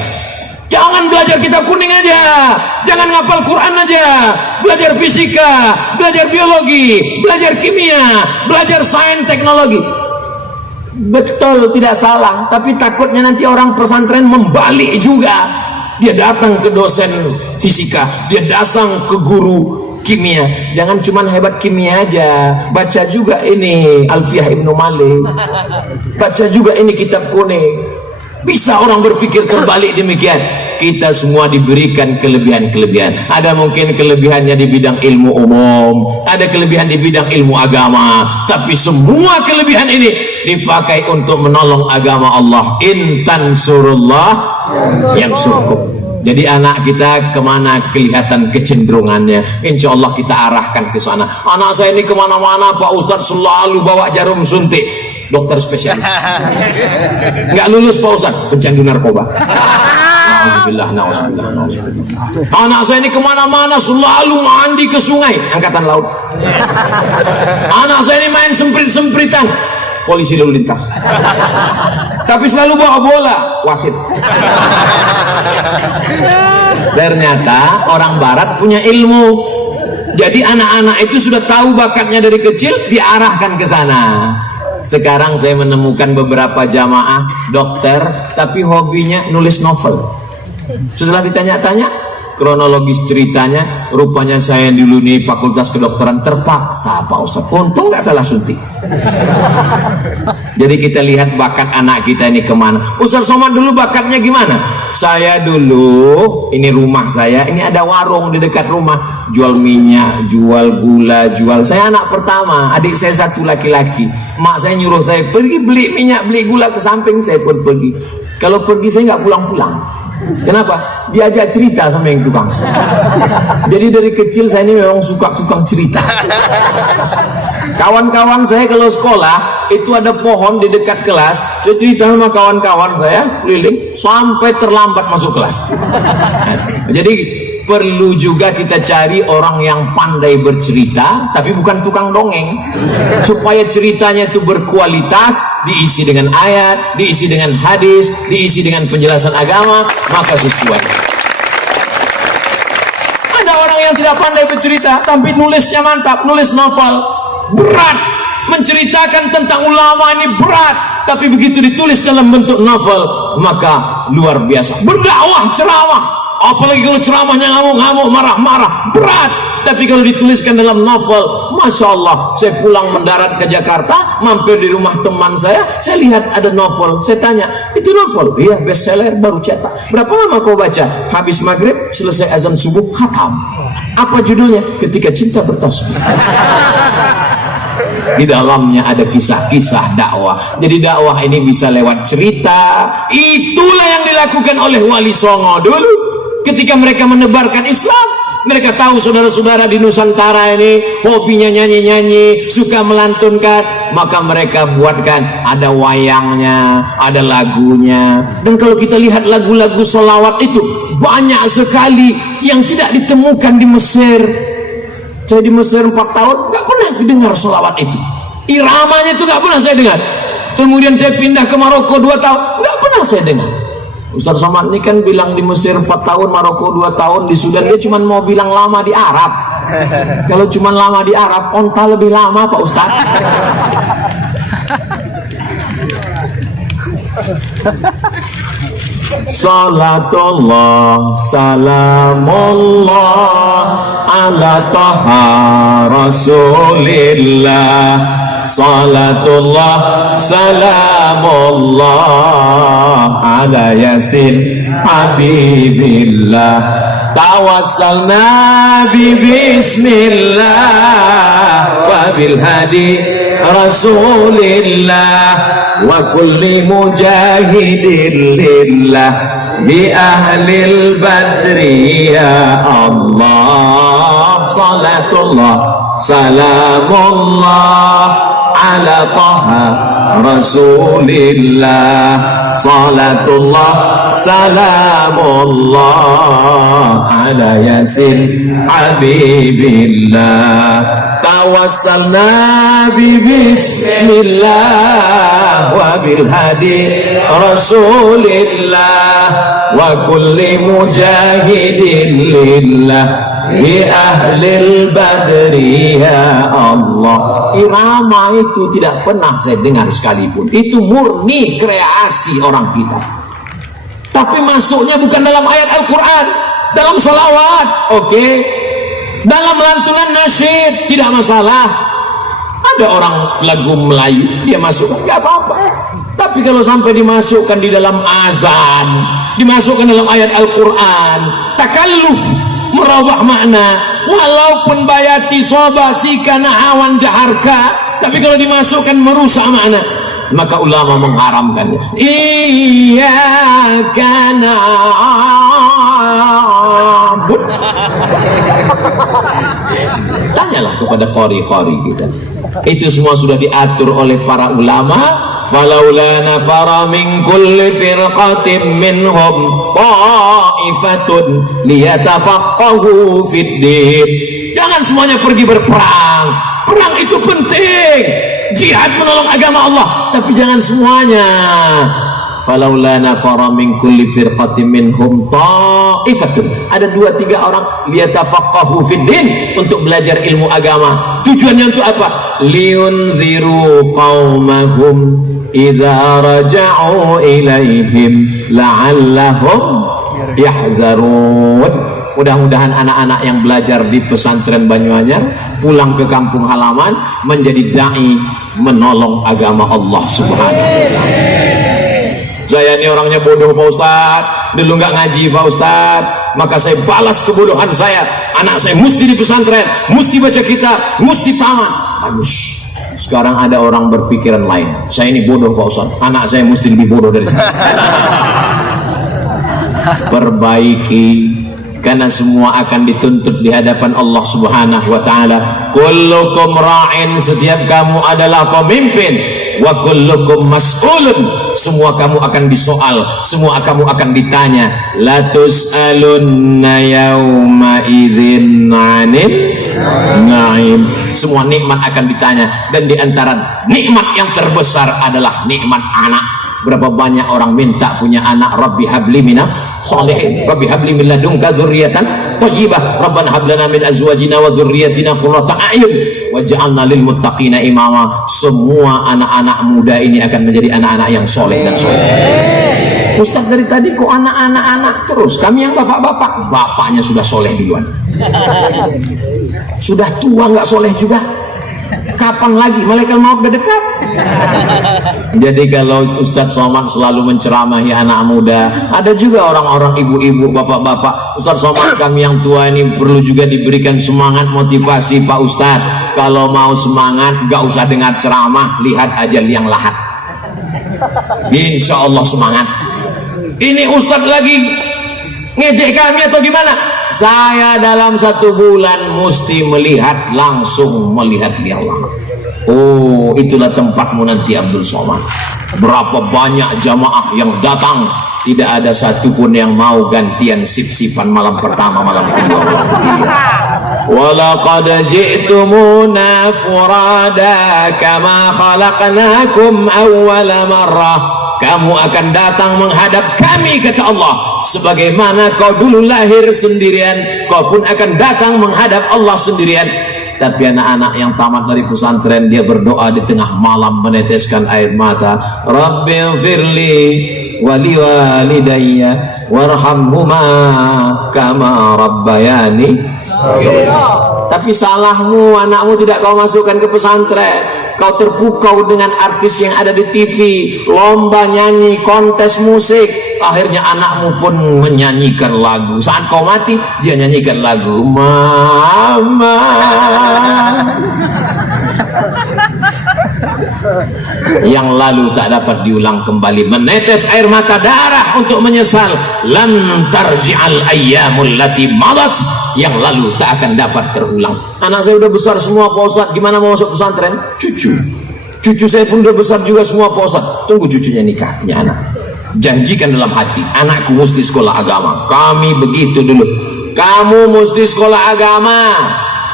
Jangan belajar kitab kuning aja, jangan ngapal Quran aja, belajar fisika, belajar biologi, belajar kimia, belajar sains teknologi. Betul, tidak salah, tapi takutnya nanti orang pesantren membalik juga. Dia datang ke dosen fisika, dia datang ke guru kimia. Jangan cuma hebat kimia aja, baca juga ini Alfiyah Ibnu Malik, baca juga ini kitab kuning. Bisa orang berpikir terbalik demikian. Kita semua diberikan kelebihan-kelebihan. Ada mungkin kelebihannya di bidang ilmu umum, ada kelebihan di bidang ilmu agama, tapi semua kelebihan ini dipakai untuk menolong agama Allah. In tansurullah yansurkum. Jadi anak kita kemana kelihatan kecenderungannya, insya Allah kita arahkan ke sana. Anak saya ini kemana-mana Pak Ustadz selalu bawa jarum suntik, dokter spesialis. Nggak lulus Pak Ustadz, pecandu narkoba. Nauzubillah. Anak saya ini kemana-mana selalu mandi ke sungai, angkatan laut. Anak saya ini main semprit-sempritan, polisi lalu lintas. Tapi selalu bawa bola, wasit. Ternyata orang barat punya ilmu. Jadi anak-anak itu sudah tahu bakatnya dari kecil, diarahkan ke sana. Sekarang saya menemukan beberapa jamaah dokter tapi hobinya nulis novel. Setelah ditanya-tanya, kronologis ceritanya, rupanya saya dulu nih fakultas kedokteran terpaksa Pak Ustadz, untung nggak salah suntik. Jadi kita lihat bakat anak kita ini kemana. Ustadz Somad dulu bakatnya gimana? Saya dulu, ini rumah saya, ini ada warung di dekat rumah, jual minyak, jual gula, jual. Saya anak pertama, adik saya satu laki-laki. Mak saya nyuruh saya pergi beli minyak, beli gula, ke samping saya pun pergi. Kalau pergi saya nggak pulang-pulang. Kenapa? Diajak cerita sama yang tukang. Jadi dari kecil saya ini memang suka tukang cerita. Kawan-kawan saya kalau sekolah itu ada pohon di dekat kelas, saya cerita sama kawan-kawan saya keliling sampai terlambat masuk kelas. Jadi perlu juga kita cari orang yang pandai bercerita, tapi bukan tukang dongeng, supaya ceritanya itu berkualitas, diisi dengan ayat, diisi dengan hadis, diisi dengan penjelasan agama, maka sesuai. Ada orang yang tidak pandai bercerita, tapi nulisnya mantap, nulis novel berat, menceritakan tentang ulama ini berat, tapi begitu ditulis dalam bentuk novel, maka luar biasa. Berdakwah, ceramah, apalagi kalau ceramahnya ngamuk-ngamuk, marah-marah, berat. Tapi kalau dituliskan dalam novel, Masya Allah, saya pulang mendarat ke Jakarta, mampir di rumah teman saya lihat ada novel, saya tanya, itu novel? Iya, bestseller, baru cetak. Berapa lama kau baca? Habis maghrib, selesai azan subuh, khatam. Apa judulnya? Ketika Cinta Bertasbih. Di dalamnya ada kisah-kisah dakwah. Jadi dakwah ini bisa lewat cerita. Itulah yang dilakukan oleh Wali Songo dulu ketika mereka menebarkan Islam. Mereka tahu saudara-saudara di Nusantara ini hobinya nyanyi-nyanyi, suka melantunkan, maka mereka buatkan ada wayangnya, ada lagunya. Dan kalau kita lihat lagu-lagu sholawat itu banyak sekali yang tidak ditemukan di Mesir. Saya di Mesir 4 tahun nggak pernah dengar sholawat itu. Iramanya itu nggak pernah saya dengar. Kemudian saya pindah ke Maroko 2 tahun, nggak pernah saya dengar. Ustaz Somad ini kan bilang di Mesir 4 tahun, Maroko 2 tahun, di Sudan dia cuma mau bilang lama di Arab. Kalau cuma lama di Arab, onta lebih lama Pak Ustaz. Salatullah salamullah ala taha rasulillah. Salatullah salamullah ala yasin habibillah. Tawassalna bi bismillah wa bil hadi rasulillah wa kulli mujahidin lillah bi ahlil badri ya Allah. Salatullah salamullah ala taha rasulillah. Salatullah salamullah ala yasin habibillah. Tawassalna bi bismillah wa bil hadi rasulillah wa kulli mujahidin lillah bi ahlil badri ya Allah. Irama itu tidak pernah saya dengar sekalipun. Itu murni kreasi orang kita. Tapi masuknya bukan dalam ayat Al-Quran, dalam salawat, oke. Dalam lantunan nasyid tidak masalah. Ada orang lagu Melayu dia masukkan, nggak apa-apa. Tapi kalau sampai dimasukkan di dalam azan, dimasukkan dalam ayat Al-Quran, takalluf, merubah makna, walaupun bayati soba sikana awan jaharka, tapi kalau dimasukkan merusak makna, maka ulama mengharamkannya. Iyyaka na'budu. Tanyalah kepada qori-qori kita. Itu semua sudah diatur oleh para ulama. Falaula nafara min kulli firqatin minhum ta'ifatun liyatafaqahu fid din. Jangan semuanya pergi berperang. Perang itu penting, jihad menolong agama Allah, tapi jangan semuanya. Falaula nafara min kulli firqatin minhum ta'ifatun. Ada 2-3 orang liyatafaqahu fid din, untuk belajar ilmu agama. Tujuannya untuk apa? Liyunziru qaumahum idza raja'u ilaihim la'allahum yahzarun. Mudah-mudahan anak-anak yang belajar di pesantren Banyuanyar pulang ke kampung halaman menjadi dai menolong agama Allah Subhanahu wa Ta'ala. Saya ini orangnya bodoh Pak Ustadz, dulu nggak ngaji Pak Ustadz, maka saya balas kebodohan saya. Anak saya mesti di pesantren, mesti baca kitab, mesti tamat. Bagus. Sekarang ada orang berpikiran lain. Saya ini bodoh Pak Ustadz, anak saya mesti lebih bodoh dari saya. Perbaiki, karena semua akan dituntut di hadapan Allah Subhanahu wa Ta'ala. Kullukum ra'in, setiap kamu adalah pemimpin, wa kullukum mas'ulun, semua kamu akan disoal, semua kamu akan ditanya. La tus'alunna yawma idzin 'anil na'im, semua nikmat akan ditanya, dan di antara nikmat yang terbesar adalah nikmat anak. Berapa banyak orang minta punya anak. Rabbi habli minaf sholihin, Rabbi habli min ladunka dzurriyyatan thayyibah, Rabbana hab lana min azwajina wa dzurriyyatina qurrata a'yun waj'alna lil muttaqina imama. Semua anak-anak muda ini akan menjadi anak-anak yang soleh dan soleh. Ustaz, dari tadi kok anak-anak terus? Kami yang bapak-bapak, bapaknya sudah soleh duluan, sudah tua nggak soleh juga. Kapan lagi? Malaikat maut udah dekat. Jadi kalau Ustadz Somad selalu menceramahi anak muda, ada juga orang-orang ibu-ibu, bapak-bapak. Ustadz Somad, kami yang tua ini perlu juga diberikan semangat, motivasi Pak Ustadz. Kalau mau semangat, gak usah dengar ceramah, lihat aja liang lahat, insya Allah semangat. Ini Ustadz lagi ngejek kami atau gimana? Saya dalam 1 bulan mesti melihat, langsung melihat liang lahat. Oh, itulah tempatmu nanti Abdul Somad. Berapa banyak jamaah yang datang, tidak ada satupun yang mau gantian sip-sipan malam pertama, malam kedua, malam ketiga. Walaqad ji'tumuna furada kama khalaqnakum awwala marrah. Kamu akan datang menghadap kami, kata Allah, sebagaimana kau dulu lahir sendirian, kau pun akan datang menghadap Allah sendirian. Tapi anak-anak yang tamat dari pesantren, dia berdoa di tengah malam meneteskan air mata. Rabbighfirli wali walidayya warhamhuma kama rabbayani. Tapi salahmu, anakmu tidak kau masukkan ke pesantren. Kau terpukau dengan artis yang ada di TV, lomba nyanyi, kontes musik, akhirnya anakmu pun menyanyikan lagu. Saat kau mati, dia nyanyikan lagu Mama. Yang lalu tak dapat diulang kembali, menetes air mata darah untuk menyesal. Lam tarji'al ayyamul lati madat, yang lalu tak akan dapat terulang. Anak saya udah besar semua Pak Ustadz, gimana mau masuk pesantren? Cucu saya pun udah besar juga semua Pak Ustadz. Tunggu cucunya nikah, punya anak. Janjikan dalam hati, anakku mesti sekolah agama. Kami begitu dulu. Kamu mesti sekolah agama,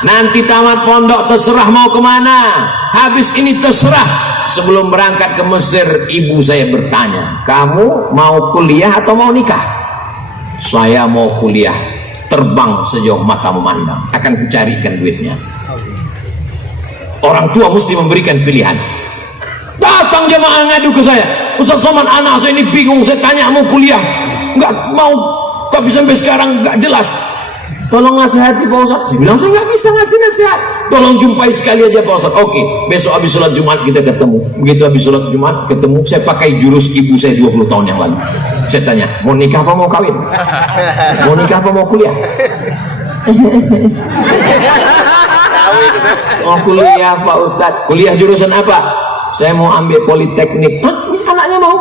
nanti tamat pondok terserah mau kemana, habis ini terserah. Sebelum berangkat ke Mesir, ibu saya bertanya, kamu mau kuliah atau mau nikah? Saya mau kuliah, terbang sejauh mata memandang, akan kucarikan duitnya. Orang tua mesti memberikan pilihan. Datang jemaah ngadu ke saya, Ustaz Somad, anak saya ini bingung, saya tanya mau kuliah, nggak mau, tapi sampai sekarang nggak jelas. Tolong nasihati Pak Ustaz. Saya bilang, saya nggak bisa ngasih nasihat. Tolong jumpai sekali aja Pak Ustaz. Oke, besok habis sholat Jumat kita ketemu. Begitu habis sholat Jumat ketemu, saya pakai jurus ibu saya 20 tahun yang lalu. Saya tanya, mau nikah apa mau kawin? Mau nikah apa mau kuliah? Mau kuliah Pak Ustaz. Kuliah jurusan apa? Saya mau ambil politeknik. Hah? Anaknya mau?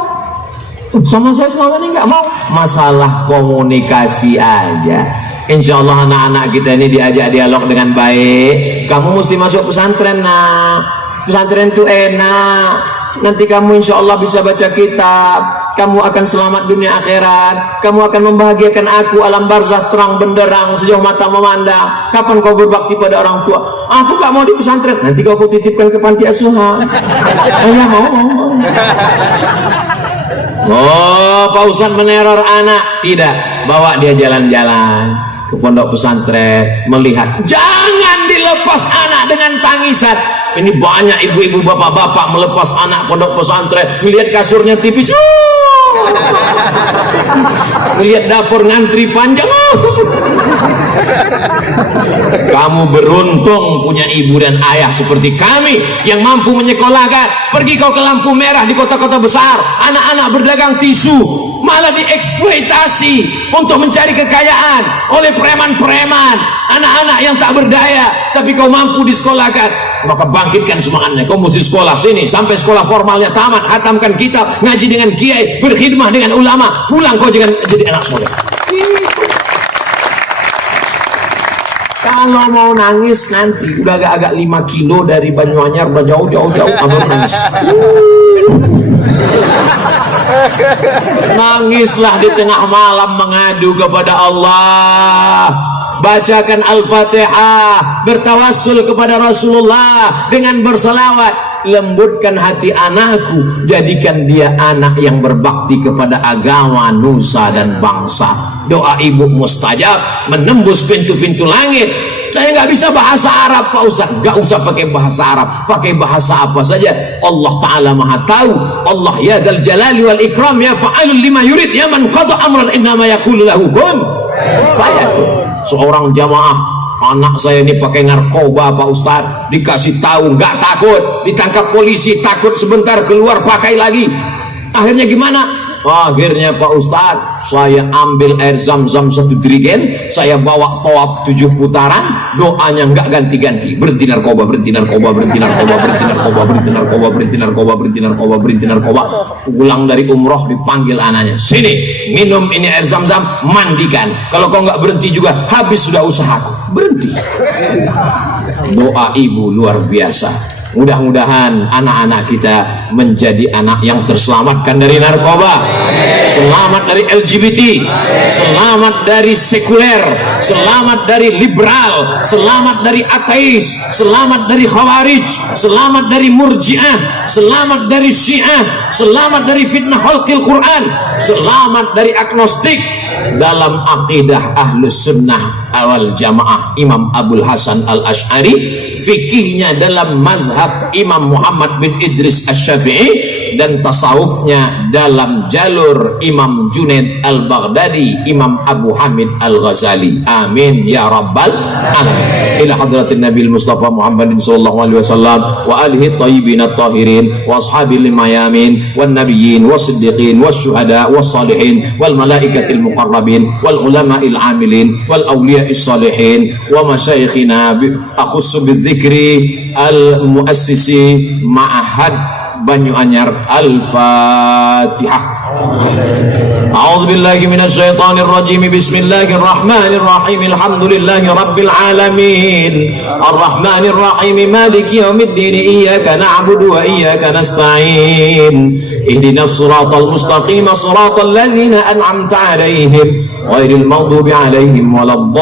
Sama saya selama ini nggak mau. Masalah komunikasi aja. Insya Allah anak-anak kita ini diajak dialog dengan baik. Kamu mesti masuk pesantren, nak. Pesantren itu enak. Nanti kamu insya Allah bisa baca kitab. Kamu akan selamat dunia akhirat. Kamu akan membahagiakan aku alam barzakh terang benderang sejauh mata memandang. Kapan kau berbakti pada orang tua? Aku gak mau di pesantren. Nanti kau titipkan ke panti asuhan. Ayah mau. Oh, Pak Ustadz meneror anak. Tidak, bawa dia jalan-jalan ke pondok pesantren, melihat. Jangan dilepas anak dengan tangisan. Ini banyak ibu-ibu bapak-bapak melepas anak pondok pesantren, melihat kasurnya tipis. Aku lihat dapur ngantri panjang. Kamu beruntung punya ibu dan ayah seperti kami yang mampu menyekolahkan. Pergi kau ke lampu merah di kota-kota besar, anak-anak berdagang tisu malah dieksploitasi untuk mencari kekayaan oleh preman-preman, anak-anak yang tak berdaya. Tapi kau mampu disekolahkan, maka bangkitkan semangatnya. Kau mesti sekolah sini sampai sekolah formalnya tamat, hatamkan kitab, ngaji dengan kiai, berkhidmah dengan ulama, pulang kau jangan jadi anak soleh. Kalau mau nangis nanti udah agak-agak 5 kilo dari Banyuanyar, udah jauh kamu nangis. Nangislah di tengah malam mengadu kepada Allah. Bacakan Al-Fatihah, bertawassul kepada Rasulullah dengan bersalawat. Lembutkan hati anakku, jadikan dia anak yang berbakti kepada agama, nusa dan bangsa. Doa ibu mustajab, menembus pintu-pintu langit. Saya nggak bisa bahasa Arab Pak Ustaz, nggak usah pakai bahasa Arab, pakai bahasa apa saja. Allah Ta'ala maha tahu. Allah ya dzal jalali wal ikram, ya fa'alul lima yurid, ya man qada amran innama yaqulu lahu kun fayakun. Seorang jamaah, anak saya ini pakai narkoba Pak Ustaz, dikasih tahu nggak takut, ditangkap polisi takut, sebentar keluar pakai lagi. Akhirnya gimana? Akhirnya Pak Ustaz, saya ambil air zam-zam 1 jerigen, saya bawa tawaf 7 putaran, doanya nggak ganti-ganti, berhenti narkoba, berhenti narkoba, berhenti narkoba, berhenti narkoba, berhenti narkoba, berhenti narkoba, berhenti narkoba, berhenti narkoba. Pulang dari umroh dipanggil anaknya, sini minum ini air zam-zam, mandikan. Kalau kau nggak berhenti juga habis sudah usahaku. Berhenti. Doa ibu luar biasa. Mudah-mudahan anak-anak kita menjadi anak yang terselamatkan dari narkoba, selamat dari LGBT, selamat dari sekuler, selamat dari liberal, selamat dari ateis, selamat dari khawarij, selamat dari murji'ah, selamat dari syiah, selamat dari fitnah khalqil Quran, selamat dari agnostik. Dalam akidah ahlus sunnah awal jamaah Imam Abul Hasan al-Ash'ari, fikihnya dalam mazhab Imam Muhammad bin Idris Asy-Syafi'i, dan tasawufnya dalam jalur Imam Junaid al-Baghdadi, Imam Abu Hamid al-Ghazali. Amin ya rabbal alamin. Ila hadratin Nabi Mustafa Muhammadin sallallahu alaihi wasallam wa alihi tayyibin at-tahirin wa ashabil mayamin wan nabiyyin was-siddiqin wasyuhada was-salihin wal malaikatil muqarrabin wal ulama'il amilin wal awliya'is salihin wa masyayikhina akhussu bidzikri al-muassisi ma'ahad Banyuanyar. Al-Fatihah. A'udzu billahi minasy syaithanir rajim. Bismillahirrahmanirrahim. Alhamdulillahi rabbil alamin. Arrahmanir rahim. Maliki yaumiddin. Iyyaka na'budu wa iyyaka nasta'in. Ihdinas siratal mustaqim. Siratal ladzina an'amta 'alaihim ghairil maghdubi 'alaihim waladdallin.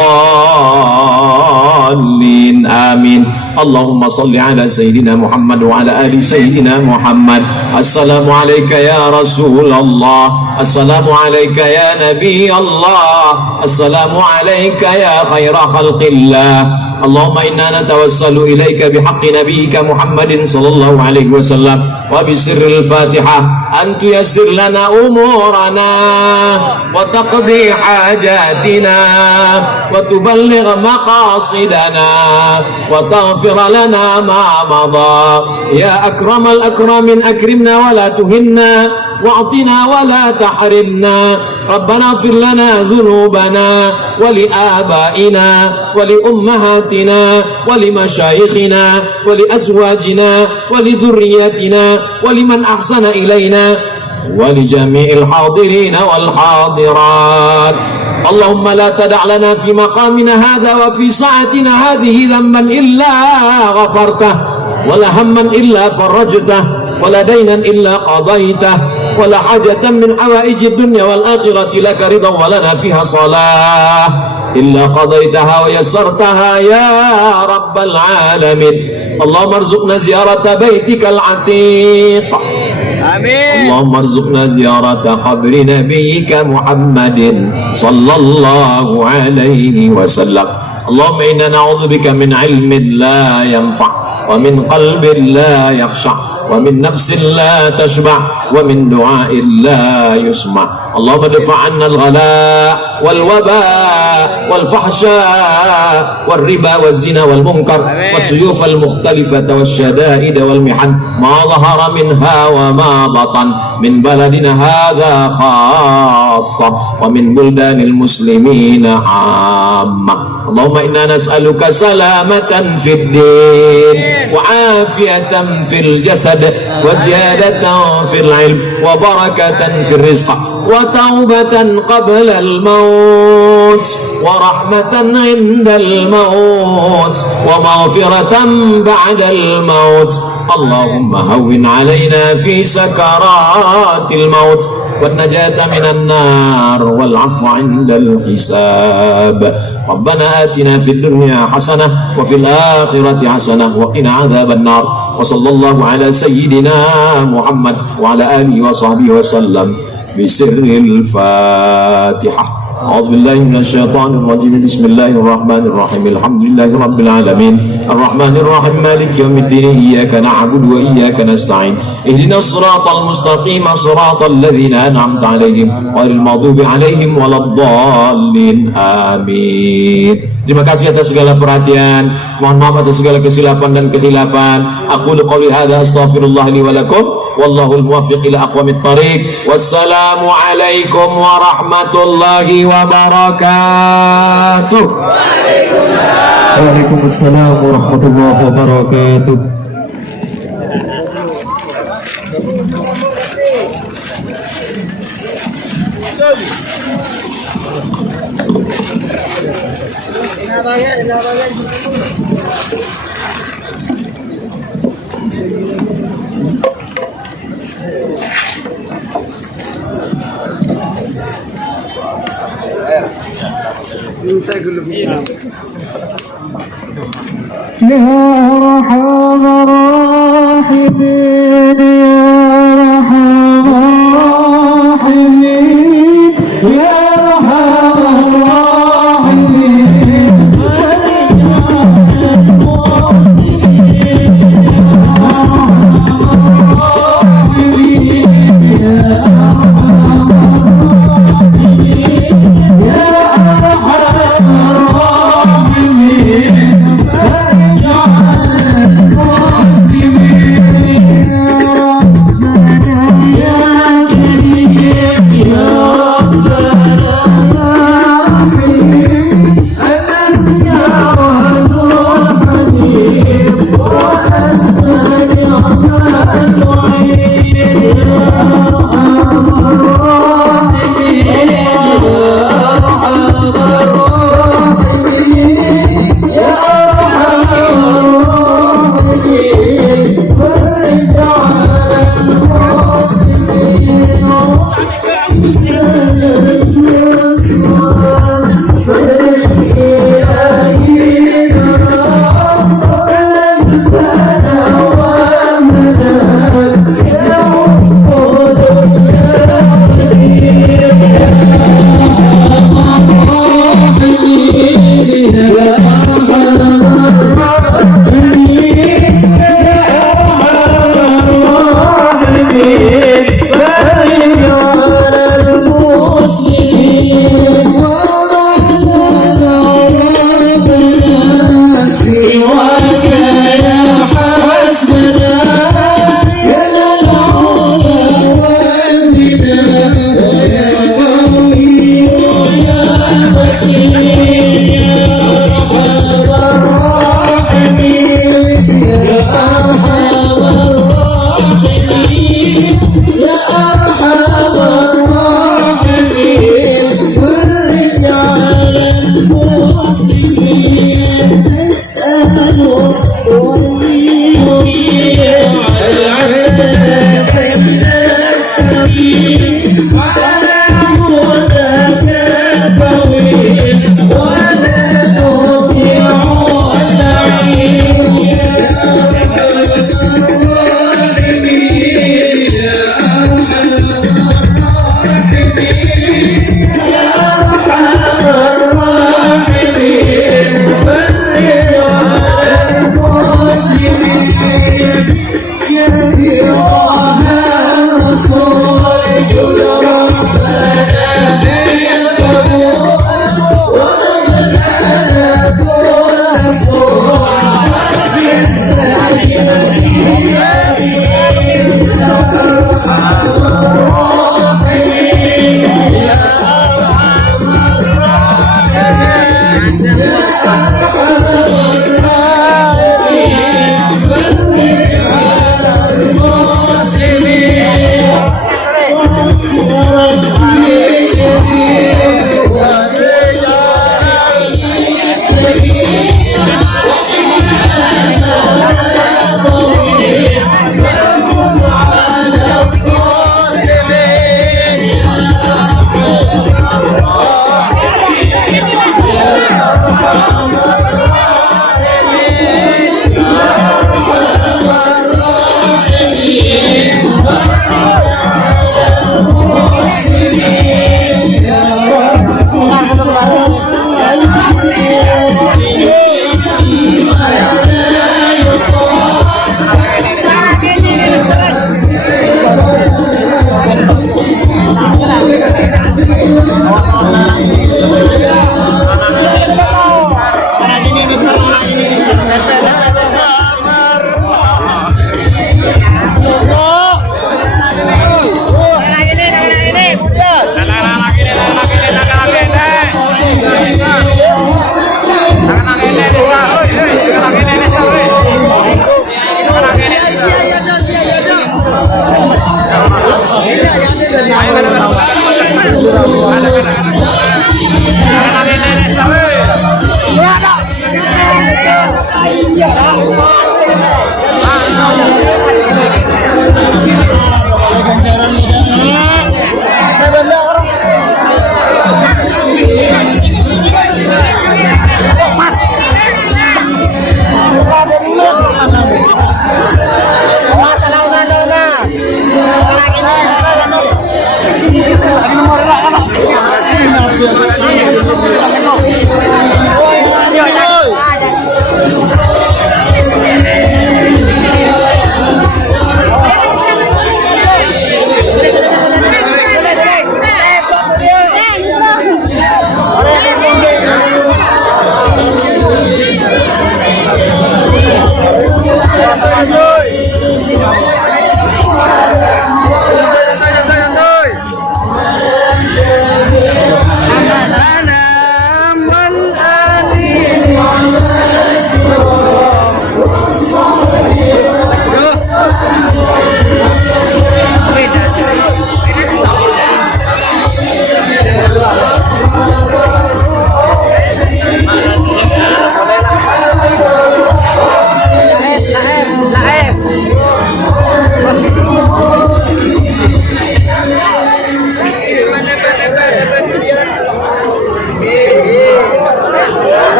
Amin. Allahumma salli ala sayyidina Muhammad wa ala ali sayyidina Muhammad. Assalamu alayka ya Rasulullah, assalamu alayka ya Nabi Allah, assalamu alayka ya khaira khalqillah. Allahumma inna natawassalu ilayka bihaqqi nabiyyika Muhammadin sallallahu alaihi wasallam wa bisirril Fatihah an tuyassir lana umurana wa taqdi hajatina wa tuballigh maqasidana wa taghfir lana ma madha. Ya akramal akramin akrimna wa la tuhinna wa'tina wa la tahrimna. Rabbana ighfir lana dhunubana wa li abaina wa li ummahatina wa li mashayikhina wa li azwajina wa li dhurriyyatina wa liman ahsana ilayna wa li jami'il hadirin wal hadirat. Allahumma la tada' lana fi maqamina hadha wa fi sa'atina hadhihi dhanban illa ghafartah wa la hamman illa farajtah wa la daynan illa qadaytah ولا حاجة من حوائج الدنيا والآخرة لك رضا ولنا فيها صلاة إلا قضيتها ويسرتها يا رب العالمين. اللهم ارزقنا زيارة بيتك العتيق. آمين. اللهم ارزقنا زيارة قبر نبيك محمد صلى الله عليه وسلم. اللهم إنا نعوذ بك من علم لا ينفع ومن قلب لا يخشع ومن نفس لا تشبع ومن دعاء لا يسمع. اللهم ادفع عنا الغلاء والوباء والفحشاء والربا والزنا والمنكر والسيوف المختلفة والشدائد والمحن ما ظهر منها وما بطن من بلدنا هذا خاصة ومن بلدان المسلمين عامة. اللهم إنا نسألك سلامة في الدين وعافية في الجسد وزيادة في العلم وبركة في الرزق وتوبة قبل الموت ورحمة عند الموت ومغفرة بعد الموت. اللهم هون علينا في سكرات الموت والنجاة من النار والعفو عند الحساب. ربنا آتنا في الدنيا حسنة وفي الآخرة حسنة وقنا عذاب النار. وصلى الله على سيدنا محمد وعلى آله وصحبه وسلم بسر الفاتحة. أعوذ بالله من الشيطان الرجيم. بسم الله الرحمن الرحيم. الحمد لله رب العالمين الرحمن الرحيم مالك يوم الدين إياك نعبد وإياك نستعين اهدنا الصراط المستقيم صراط الذين أنعمت عليهم غير المغضوب عليهم ولا الضالين آمين. Terima kasih atas segala perhatian. Mohon maaf atas segala kesilapan dan kekhilafan. Aku qouli hadza astaghfirullah li wa lakum wallahul muwaffiq ila aqwamit thariq. Wassalamu alaikum warahmatullahi wabarakatuh. Waalaikumsalam warahmatullahi wabarakatuh. يا أرحم الراحمين يا أرحم الراحمين يا أرحم الراحمين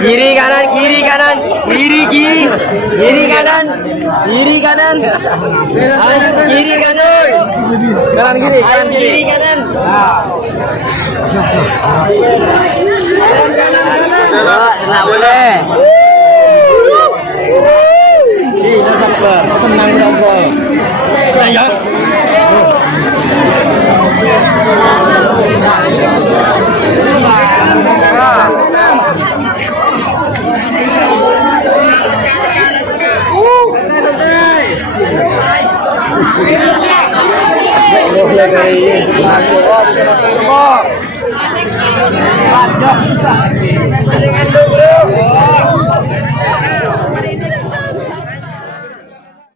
Kiri kanan, kiri kanan, kiri kiri, kiri kanan, kiri kanan, kiri kanan, kanan kiri, kanan kiri kanan. Tidak boleh. Tenang dong.